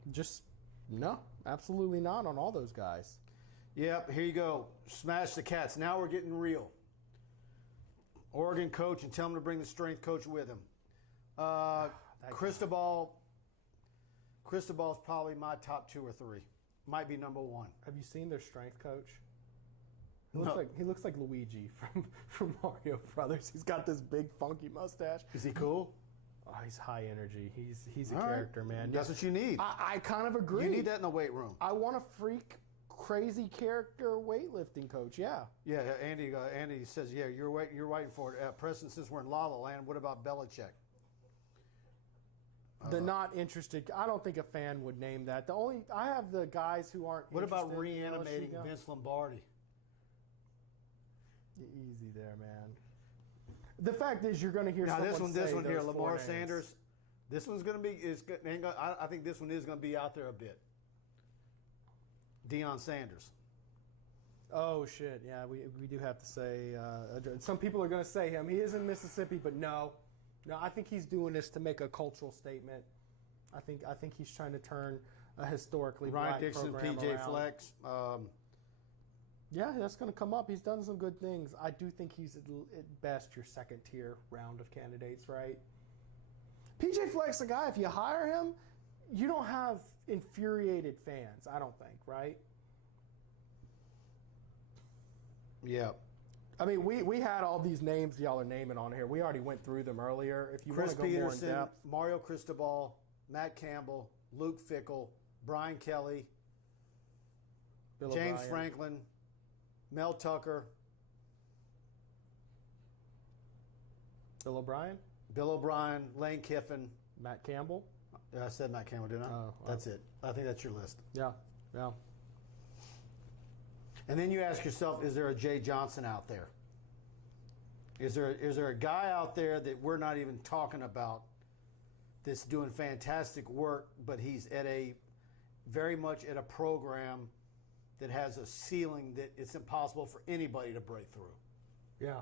Just no, absolutely not on all those guys. Yep, here you go. Smash the Cats. Now we're getting real. Oregon coach, and tell him to bring the strength coach with him. Cristobal's probably my top 2 or 3. Might be number 1. Have you seen their strength coach? He looks like Luigi from Mario Brothers. He's got this big funky mustache. Is he cool? Oh, he's high energy. He's a All right. character, man. That's what you need. I kind of agree. You need that in the weight room. I want a freak, crazy character weightlifting coach. Yeah. Yeah, Andy says, yeah, you're waiting for it. Preston, since we're in La La Land, what about Belichick? The not interested. I don't think a fan would name that. I have the guys who aren't. What about interested in reanimating LSU. Vince Lombardi? Easy there, man. The fact is, you're going to hear Now someone this say one here, those 4 Lamar names. Sanders. This one's going to be. I think this one is going to be out there a bit. Deion Sanders. Oh shit! Yeah, we do have to say. Some people are going to say him. He is in Mississippi, but no, No, I think he's doing this to make a cultural statement. I think he's trying to turn a historically Ryan black Dixon, program PJ around. Flex. Yeah, that's going to come up. He's done some good things. I do think he's at best your second tier round of candidates, right? PJ Flex, the guy, if you hire him, you don't have infuriated fans, I don't think, right? Yeah. I mean, we had all these names y'all are naming on here. We already went through them earlier. If you want Chris to go more in Peterson, depth. Mario Cristobal, Matt Campbell, Luke Fickle, Brian Kelly, Bill James O'Brien. Franklin, Mel Tucker, Bill O'Brien, Lane Kiffin. Matt Campbell. I said Matt Campbell, didn't I? Oh, That's it. I think that's your list. Yeah, yeah. And then you ask yourself, is there a Jay Johnson out there? Is there a guy out there that we're not even talking about that's doing fantastic work, but he's at a very much at a program that has a ceiling that it's impossible for anybody to break through? Yeah,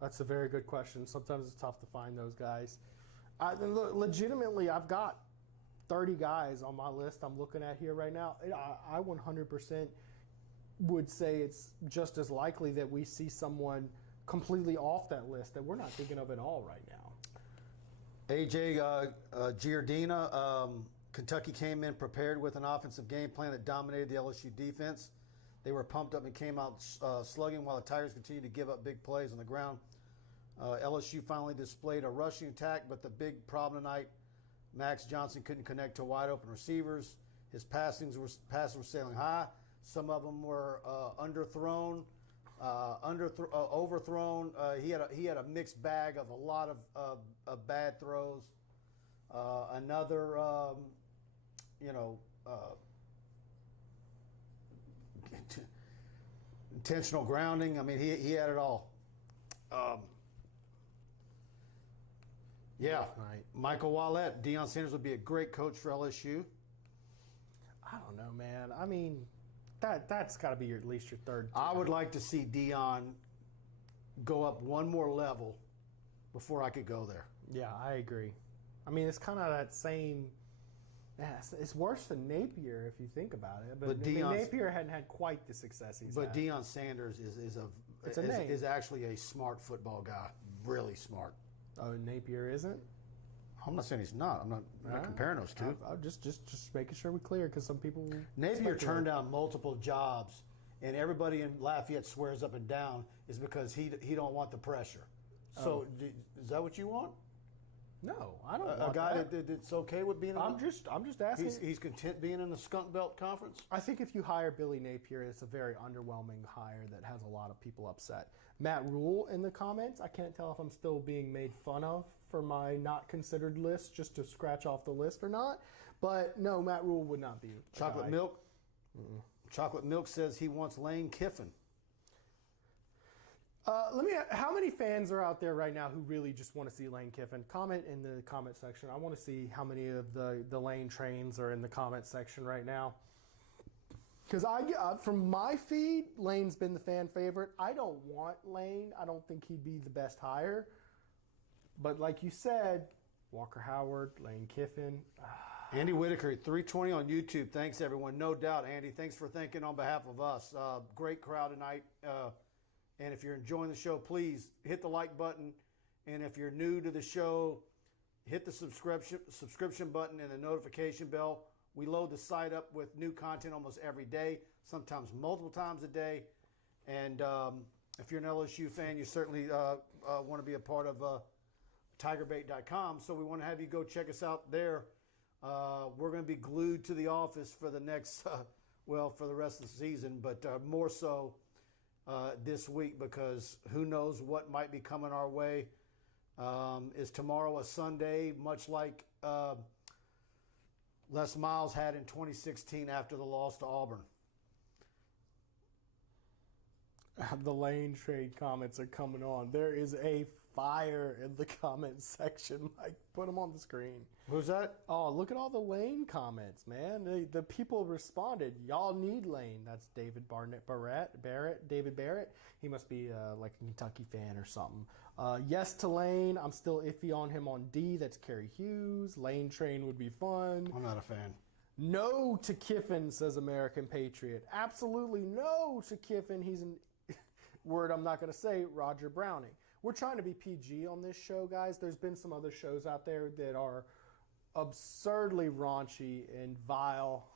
that's a very good question. Sometimes it's tough to find those guys. Legitimately, I've got 30 guys on my list I'm looking at here right now. I 100% would say it's just as likely that we see someone completely off that list that we're not thinking of at all right now. AJ Giardina, Kentucky came in prepared with an offensive game plan that dominated the LSU defense. They were pumped up and came out slugging while the Tigers continued to give up big plays on the ground. LSU finally displayed a rushing attack, but the big problem tonight, Max Johnson couldn't connect to wide open receivers. His passes were sailing high. Some of them were underthrown, overthrown. He had a mixed bag of a lot of bad throws. Another, intentional grounding. I mean, he had it all. Yeah, Right. Michael Wallett, Deion Sanders would be a great coach for LSU. I don't know, man. I mean, that's got to be at least your third tier. I would like to see Deion go up one more level before I could go there. Yeah, I agree. I mean, it's kind of that same. Yeah, it's worse than Napier if you think about it. But I mean, Napier hadn't had quite the success he's But had. Deion Sanders is actually a smart football guy, really smart. Oh, Napier isn't? I'm not saying he's not. I'm not comparing those two. I'm just making sure we're clear because some people. Napier turned down multiple jobs, and everybody in Lafayette swears up and down is because he don't want the pressure. So is that what you want? No, I don't want A guy that. that's okay with being. I'm just asking. He's content being in the Skunk Belt Conference. I think if you hire Billy Napier, it's a very underwhelming hire that has a lot of people upset. Matt Rule in the comments. I can't tell if I'm still being made fun of for my not considered list, just to scratch off the list or not. But no, Matt Rule would not be. Chocolate Milk. Chocolate Milk says he wants Lane Kiffin. How many fans are out there right now who really just want to see Lane Kiffin? Comment in the comment section. I want to see how many of the Lane trains are in the comment section right now. Because from my feed, Lane's been the fan favorite. I don't want Lane. I don't think he'd be the best hire. But like you said, Walker Howard, Lane Kiffin. Andy Whitaker, 320 on YouTube. Thanks, everyone. No doubt, Andy. Thanks for thinking on behalf of us. Great crowd tonight. And if you're enjoying the show, please hit the like button. And if you're new to the show, hit the subscription button and the notification bell. We load the site up with new content almost every day, sometimes multiple times a day. And if you're an LSU fan, you certainly want to be a part of TigerBait.com. So we want to have you go check us out there. We're going to be glued to the office for the next, for the rest of the season, but more so this week because who knows what might be coming our way. Is tomorrow a Sunday, much like Les Miles had in 2016 after the loss to Auburn? The Lane trade comments are coming on. There is a fire in the comment section. Like, put them on the screen. Who's that? Oh, look at all the Lane comments, man. The people responded. Y'all need Lane. That's David David Barrett. He must be like a Kentucky fan or something. Yes to Lane. I'm still iffy on him on D. That's Kerry Hughes. Lane train would be fun. I'm not a fan. No to Kiffin, says American Patriot. Absolutely no to Kiffin. He's an word I'm not going to say, Roger Browning. We're trying to be PG on this show, guys. There's been some other shows out there that are absurdly raunchy and vile.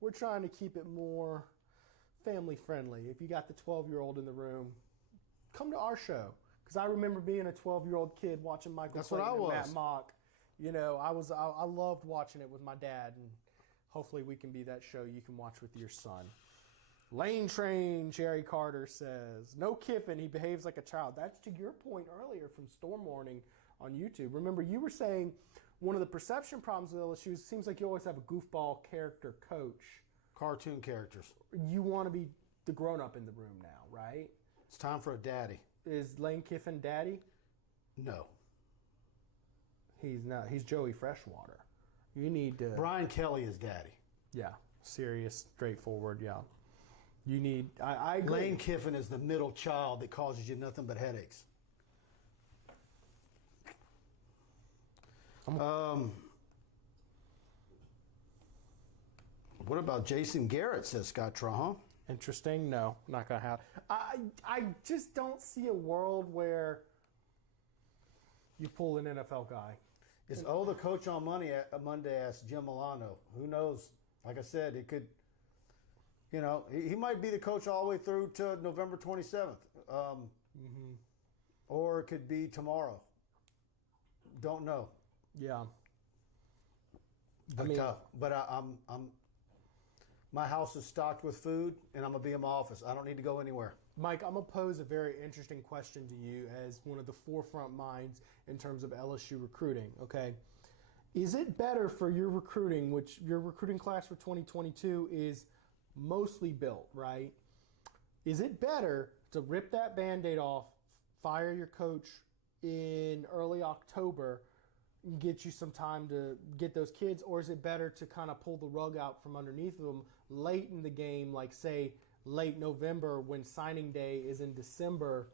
We're trying to keep it more family friendly. If you got the 12-year-old in the room, come to our show. Because I remember being a 12-year-old kid watching Michael Clayton and Matt Mock. You know, I loved watching it with my dad, and hopefully we can be that show you can watch with your son. Lane Train, Jerry Carter says. No Kiffin, he behaves like a child. That's to your point earlier from Storm Warning on YouTube. Remember, you were saying one of the perception problems with LSU is it seems like you always have a goofball character coach. Cartoon characters. You want to be the grown-up in the room now, right? It's time for a daddy. Is Lane Kiffin daddy? No. He's not. He's Joey Freshwater. You need to... Brian Kelly is daddy. Yeah. Serious, straightforward, yeah. You need... I agree. Lane Kiffin is the middle child that causes you nothing but headaches. What about Jason Garrett, says Scott Trahan? Interesting. No, not going to happen. I just don't see a world where you pull an NFL guy. Is the coach on Monday asked Jim Milano. Who knows? Like I said, it could, you know, he might be the coach all the way through to November 27th. Or it could be tomorrow. Don't know. Yeah. But I'm my house is stocked with food, and I'm going to be in my office. I don't need to go anywhere. Mike, I'm going to pose a very interesting question to you as one of the forefront minds in terms of LSU recruiting, okay? Is it better for your recruiting, which your recruiting class for 2022 is mostly built, right? Is it better to rip that Band-Aid off, fire your coach in early October, and get you some time to get those kids, or is it better to kind of pull the rug out from underneath them late in the game, like say late November when signing day is in December,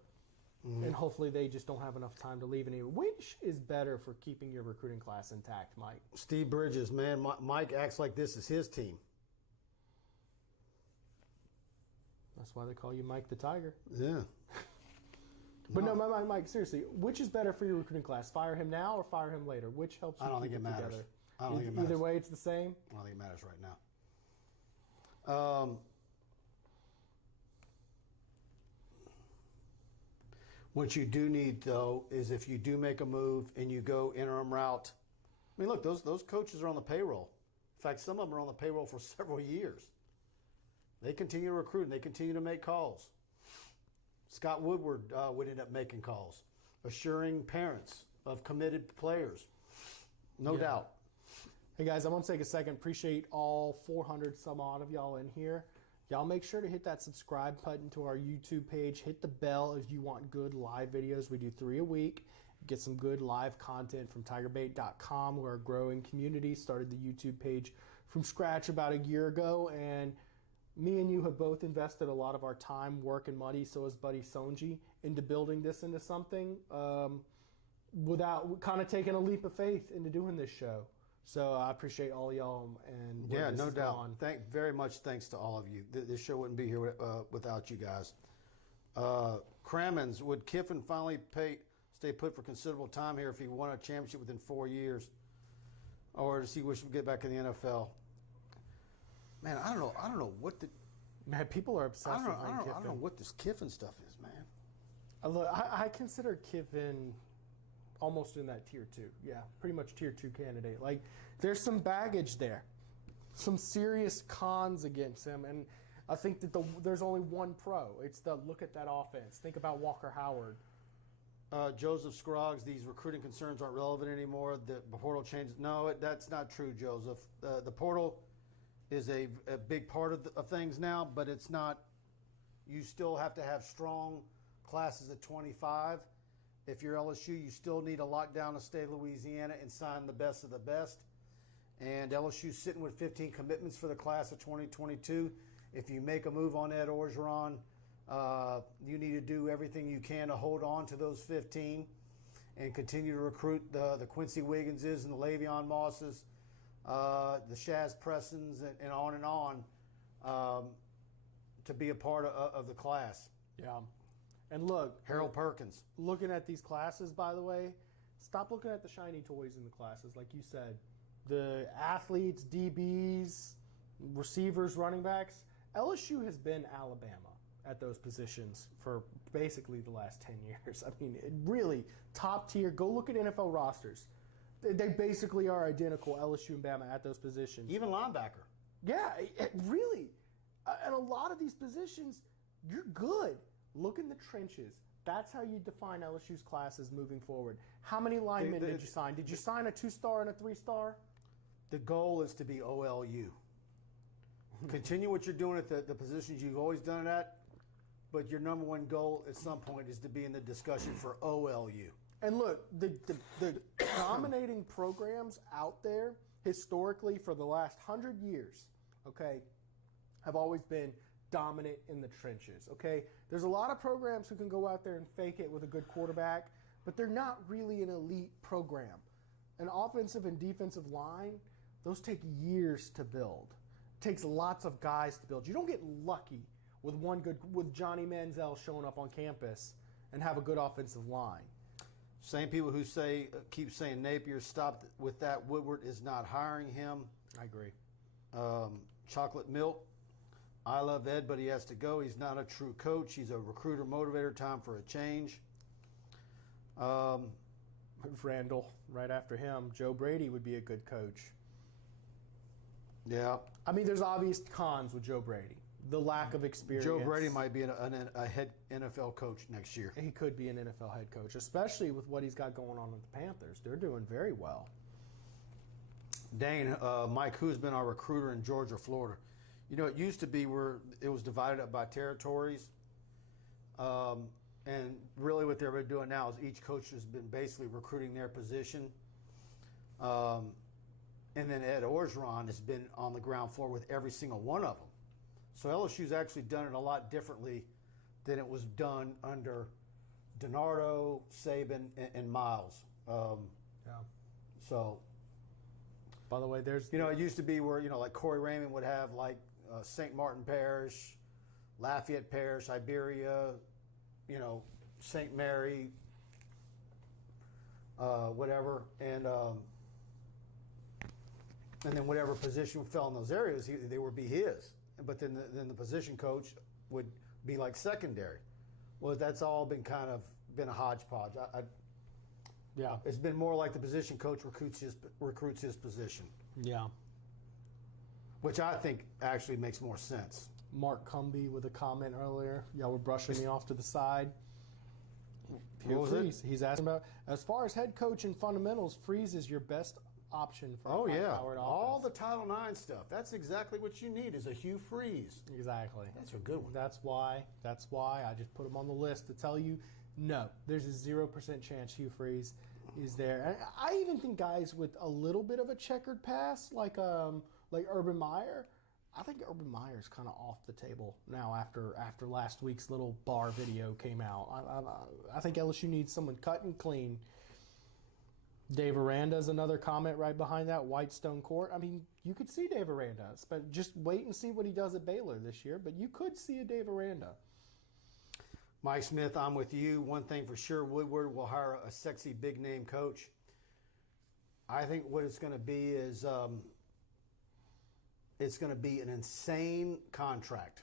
and hopefully they just don't have enough time to leave anyway? Which is better for keeping your recruiting class intact, Mike? Steve Bridges, man, Mike acts like this is his team. That's why they call you Mike the Tiger. Yeah. But no, Mike, seriously, which is better for your recruiting class? Fire him now or fire him later? Which helps you keep it together? I don't think it matters. Either way, it's the same? I don't think it matters right now. What you do need, though, is if you do make a move and you go interim route. I mean, look, those coaches are on the payroll. In fact, some of them are on the payroll for several years. They continue to recruit and they continue to make calls. Scott Woodward would end up making calls, assuring parents of committed players. No doubt. Hey, guys, I'm going to take a second. Appreciate all 400 some odd of y'all in here. Y'all make sure to hit that subscribe button to our YouTube page. Hit the bell if you want good live videos. We do 3 a week. Get some good live content from TigerBait.com. We're a growing community. Started the YouTube page from scratch about a year ago, and me and you have both invested a lot of our time, work, and money, so has Buddy Sonji, into building this into something without kind of taking a leap of faith into doing this show. So I appreciate all y'all. And yeah, no doubt. Very much thanks to all of you. This show wouldn't be here without you guys. Crammons, would Kiffin finally stay put for considerable time here if he won a championship within 4 years? Or does he wish to get back in the NFL? Man, I don't know what the... Man, people are obsessed with Lane Kiffin. I don't know what this Kiffin stuff is, man. Look, I consider Kiffin almost in that tier 2. Yeah, pretty much tier 2 candidate. Like, there's some baggage there. Some serious cons against him. And I think that there's only one pro. It's the look at that offense. Think about Walker Howard. Joseph Scroggs, these recruiting concerns aren't relevant anymore. The portal changes. No, that's not true, Joseph. The portal is a big part of things now, but it's not. You still have to have strong classes at 25, If you're LSU, you still need to lock down the state of Louisiana and sign the best of the best. And LSU's sitting with 15 commitments for the class of 2022. If you make a move on Ed Orgeron, you need to do everything you can to hold on to those 15 and continue to recruit the Quincy Wigginses and the Le'Veon Mosses, the Shaz Pressons, and on to be a part of the class. Yeah. And look, Harold Perkins. Looking at these classes, by the way, stop looking at the shiny toys in the classes. Like you said, the athletes, DBs, receivers, running backs. LSU has been Alabama at those positions for basically the last 10 years. I mean, really top tier. Go look at NFL rosters. They basically are identical, LSU and Bama, at those positions. Even linebacker. Yeah, really. And a lot of these positions, you're good. Look in the trenches. That's how you define LSU's classes moving forward. How many linemen did you sign? Did you sign a 2-star and a 3-star? The goal is to be OLU. Continue what you're doing at the positions you've always done it at, but your number one goal at some point is to be in the discussion for OLU. And look, the dominating programs out there historically for the last 100 years, okay, have always been dominant in the trenches, okay? There's a lot of programs who can go out there and fake it with a good quarterback, but they're not really an elite program. An offensive and defensive line, those take years to build. It takes lots of guys to build. You don't get lucky with Johnny Manziel showing up on campus and have a good offensive line. Same people who keep saying Napier stopped with that. Woodward is not hiring him. I agree. Chocolate Milk. I love Ed, but he has to go. He's not a true coach. He's a recruiter motivator. Time for a change. Randall, right after him, Joe Brady would be a good coach. Yeah. I mean, there's obvious cons with Joe Brady. The lack of experience. Joe Brady might be a head NFL coach next year. He could be an NFL head coach, especially with what he's got going on with the Panthers. They're doing very well. Dane, Mike, who's been our recruiter in Georgia, Florida? You know, it used to be where it was divided up by territories. And really what they're doing now is each coach has been basically recruiting their position. And then Ed Orgeron has been on the ground floor with every single one of them. So LSU's actually done it a lot differently than it was done under DiNardo, Saban, and Miles. Yeah. So, by the way, there's... You know, it used to be where, like Corey Raymond would have St. Martin Parish, Lafayette Parish, Iberia, St. Mary, whatever, and then whatever position fell in those areas, they would be his. But then the position coach would be like secondary. Well, that's all been kind of a hodgepodge. Yeah, it's been more like the position coach recruits his position. Yeah, which I think actually makes more sense. Mark Cumby with a comment earlier. Y'all were brushing me off to the side. Hugh Freeze. He's asking about, as far as head coach and fundamentals, Freeze is your best option for a high-powered offense. All the Title IX stuff. That's exactly what you need is a Hugh Freeze. Exactly. That's a good one. That's why I just put him on the list to tell you, no, there's a 0% chance Hugh Freeze is there. And I even think guys with a little bit of a checkered past, like Urban Meyer, I think Urban Meyer's kind of off the table now after last week's little bar video came out. I think LSU needs someone cut and clean. Dave Aranda's another comment right behind that. Whitestone Court. I mean, you could see Dave Aranda. But just wait and see what he does at Baylor this year. But you could see a Dave Aranda. Mike Smith, I'm with you. One thing for sure, Woodward will hire a sexy big-name coach. I think what it's going to be is it's going to be an insane contract.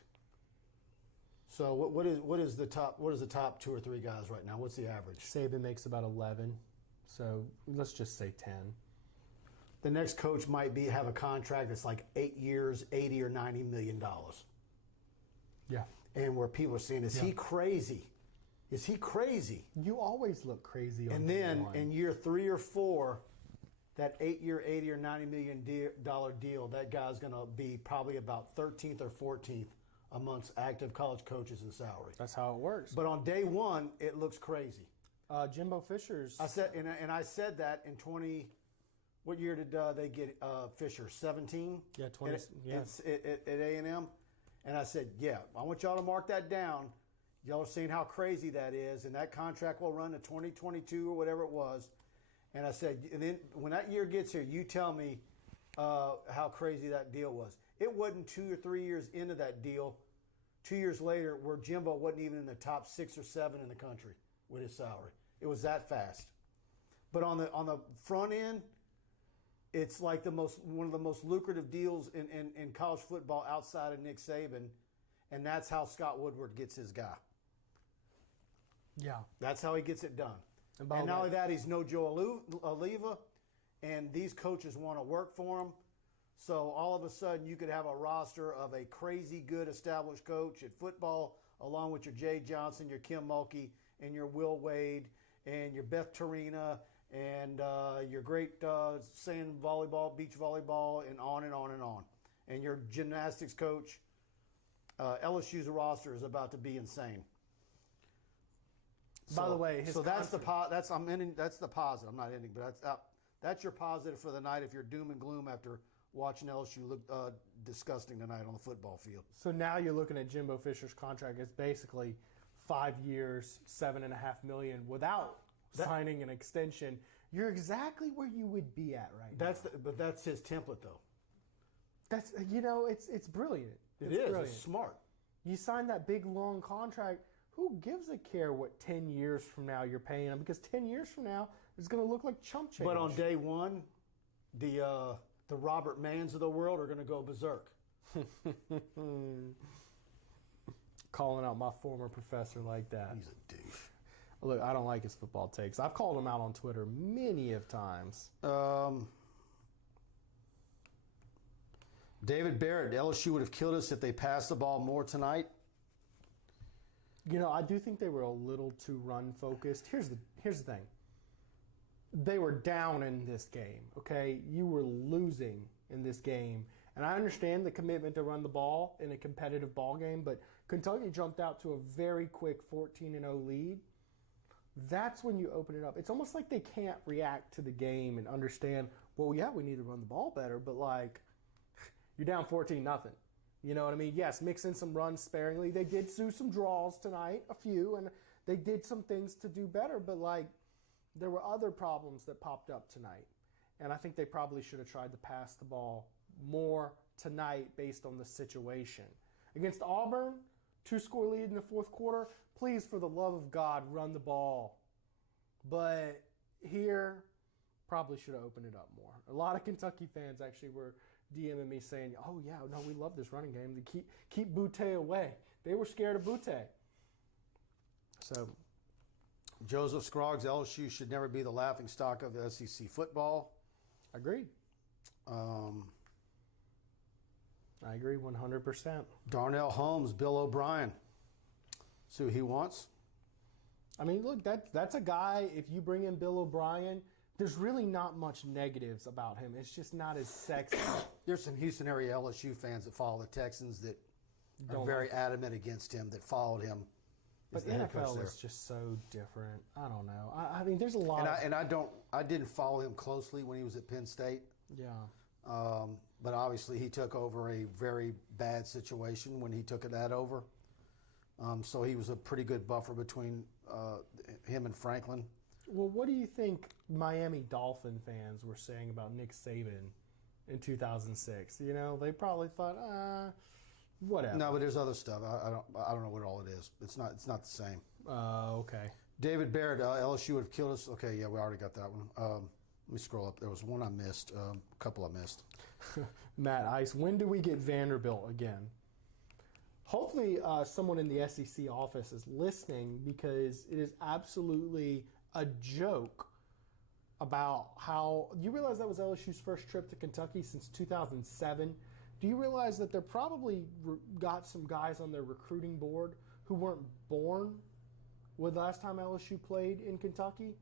So what is the top 2 or 3 guys right now? What's the average? Saban makes about 11. So let's just say 10. The next coach might have a contract that's like 8 years, $80 or $90 million. Yeah. And where people are saying, is he crazy? Is he crazy? You always look crazy on And then in year 3 or 4, that 8-year, $80 or $90 million deal, that guy's going to be probably about 13th or 14th amongst active college coaches in salary. That's how it works. But on day one, it looks crazy. Jimbo Fisher's. I said, and I said that in 20. What year did they get Fisher? 17. Yeah, 20. At A&M, and I said, yeah, I want y'all to mark that down. Y'all are seeing how crazy that is, and that contract will run to 2022 or whatever it was. And I said, and then when that year gets here, you tell me how crazy that deal was. It wasn't 2 or 3 years into that deal, 2 years later, where Jimbo wasn't even in the top 6 or 7 in the country with his salary. It was that fast. But on the front end, it's like one of the most lucrative deals in college football outside of Nick Saban, and that's how Scott Woodward gets his guy. Yeah. That's how he gets it done. And not only that, he's no Joe Oliva, and these coaches want to work for him. So all of a sudden, you could have a roster of a crazy good established coach at football, along with your Jay Johnson, your Kim Mulkey, and your Will Wade, and your Beth Tarina, and your great sand volleyball, beach volleyball, and on and on and on. And your gymnastics coach. LSU's roster is about to be insane. By the way, that's the positive. I'm not ending, but that's your positive for the night. If you're doom and gloom after watching LSU look disgusting tonight on the football field. So now you're looking at Jimbo Fisher's contract. It's basically 5 years, $7.5 million without signing an extension. You're exactly where you would be at right now. But that's his template, though. That's it's brilliant. It's brilliant. It's smart. You sign that big long contract. Who gives a care what 10 years from now you're paying him? Because 10 years from now it's going to look like chump change. But on day one, the Robert Manns of the world are going to go berserk. Calling out my former professor like that. He's a douche. Look, I don't like his football takes. I've called him out on Twitter many of times. David Barrett, LSU would have killed us if they passed the ball more tonight. I do think they were a little too run focused. Here's the thing. They were down in this game, okay? You were losing in this game. And I understand the commitment to run the ball in a competitive ball game, but Kentucky jumped out to a very quick 14-0 lead. That's when you open it up. It's almost like they can't react to the game and understand, well, yeah, we need to run the ball better, but you're down 14-0. You know what I mean? Yes, mix in some runs sparingly. They did do some draws tonight, a few, and they did some things to do better, but there were other problems that popped up tonight. And I think they probably should have tried to pass the ball more tonight based on the situation. Against Auburn, 2-score lead in the fourth quarter, please, for the love of God, run the ball. But here, probably should have opened it up more. A lot of Kentucky fans actually were DMing me saying, oh, yeah, no, we love this running game. They keep Butte away. They were scared of Butte. So, Joseph Scroggs, LSU should never be the laughingstock of SEC football. Agreed. I agree 100%. Darnell Holmes, Bill O'Brien. See what he wants? I mean, look, that's a guy, if you bring in Bill O'Brien, there's really not much negatives about him. It's just not as sexy. There's some Houston area LSU fans that follow the Texans that are very adamant against him, that followed him. But the NFL is just so different. I don't know. I mean, there's a lot. I didn't follow him closely when he was at Penn State. Yeah. But obviously he took over a very bad situation when he took that over. So he was a pretty good buffer between him and Franklin. Well, what do you think Miami Dolphin fans were saying about Nick Saban in 2006? They probably thought, whatever. No, but there's other stuff. I don't know what all it is. It's not the same. Okay. David Barrett, LSU would have killed us. Okay, yeah, we already got that one. Let me scroll up. There was one I missed. A couple I missed. Matt Ice, when do we get Vanderbilt again? Hopefully someone in the SEC office is listening, because it is absolutely a joke about how – you realize that was LSU's first trip to Kentucky since 2007? Do you realize that they're probably got some guys on their recruiting board who weren't born with last time LSU played in Kentucky?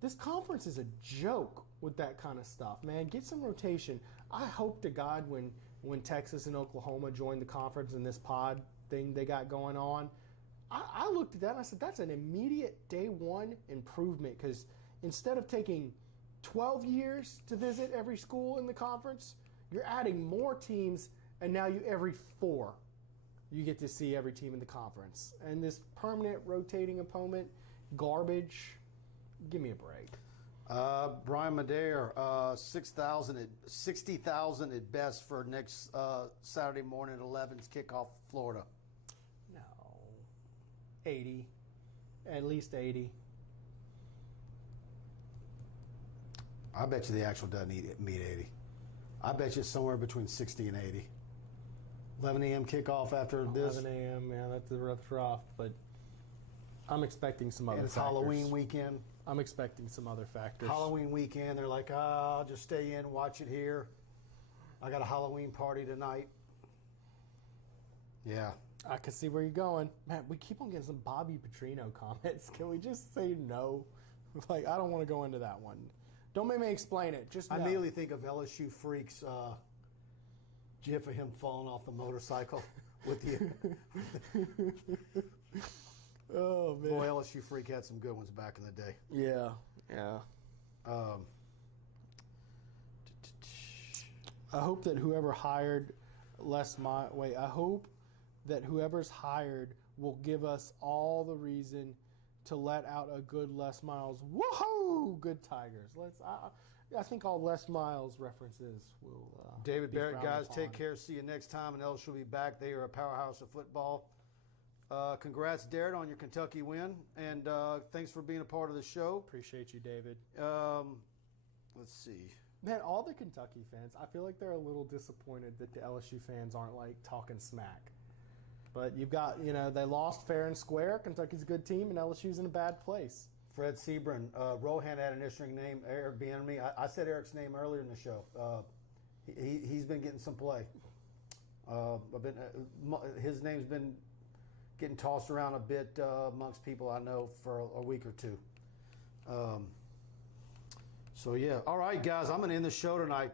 This conference is a joke with that kind of stuff, man. Get some rotation. I hope to God when Texas and Oklahoma join the conference in this pod thing they got going on, I looked at that and I said, that's an immediate day one improvement because instead of taking 12 years to visit every school in the conference, you're adding more teams, and now every 4 you get to see every team in the conference. And this permanent rotating opponent, garbage, give me a break. Brian Madere, 60,000 at best for next Saturday morning at 11's kickoff, Florida. No. 80. At least 80. I bet you the actual doesn't meet 80. I bet you it's somewhere between 60 and 80. 11 a.m. kickoff after this. 11 a.m., yeah, that's rough, but I'm expecting some other It's factors. Halloween weekend. I'm expecting some other factors. Halloween weekend, they're like, I'll just stay in, watch it here. I got a Halloween party tonight. Yeah. I can see where you're going. Man, we keep on getting some Bobby Petrino comments. Can we just say no? Like, I don't want to go into that one. Don't make me explain it. Just no. I immediately think of LSU Freaks gif of him falling off the motorcycle with you. Oh, man. Boy, LSU Freak had some good ones back in the day. Yeah, yeah. I hope that whoever hired I hope that whoever's hired will give us all the reason to let out a good Les Miles. Woohoo! Good Tigers. I think all Les Miles references will. David be Barrett, frowned guys, upon. take care. See you next time. And LSU will be back. They are a powerhouse of football. Congrats, Darren, on your Kentucky win. And thanks for being a part of the show. Appreciate you, David. Let's see. Man, all the Kentucky fans, I feel like they're a little disappointed that the LSU fans aren't like talking smack. But you've got, they lost fair and square. Kentucky's a good team, and LSU's in a bad place. Fred Sebring, Rohan had an interesting name, Eric Bieniemy. I said Eric's name earlier in the show. He's been getting some play. His name's been getting tossed around a bit amongst people I know for a week or two. So yeah, all right, guys, I'm gonna end the show tonight.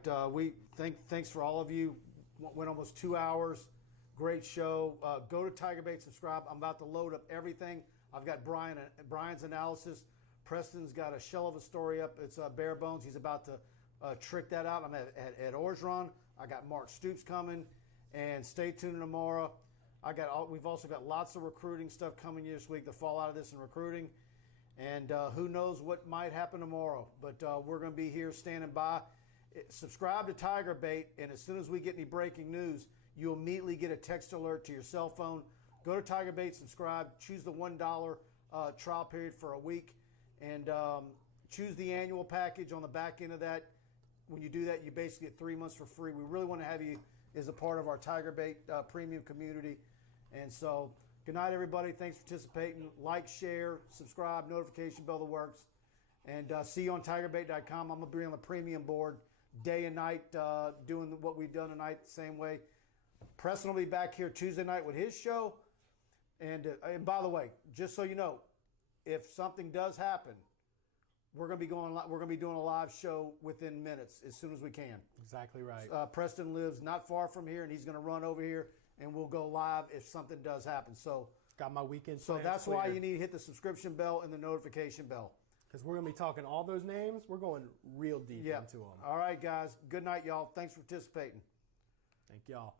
Thanks for all of you. Went almost 2 hours. Great show. Go to TigerBait, subscribe. I'm about to load up everything. I've got Brian's analysis. Preston's got a shell of a story up. It's bare bones. He's about to trick that out. I'm at Orgeron. I got Mark Stoops coming, and stay tuned tomorrow. We've also got lots of recruiting stuff coming this week. The fallout of this in recruiting, and who knows what might happen tomorrow. But we're going to be here standing by. Subscribe to TigerBait, and as soon as we get any breaking news, you'll immediately get a text alert to your cell phone. Go to TigerBait, subscribe, choose the $1 trial period for a week, and choose the annual package on the back end of that. When you do that, you basically get 3 months for free. We really want to have you as a part of our TigerBait premium community. And so, good night, everybody. Thanks for participating. Like, share, subscribe, notification bell, the works. And see you on TigerBait.com. I'm going to be on the premium board day and night doing what we've done tonight the same way. Preston will be back here Tuesday night with his show. And by the way, just so you know, if something does happen, we're going to be doing a live show within minutes as soon as we can. Exactly right. Preston lives not far from here, and he's going to run over here, and we'll go live if something does happen. So got my weekend. So that's why you need to hit the subscription bell and the notification bell. Because we're going to be talking all those names. We're going real deep into them. All right, guys. Good night, y'all. Thanks for participating. Thank y'all.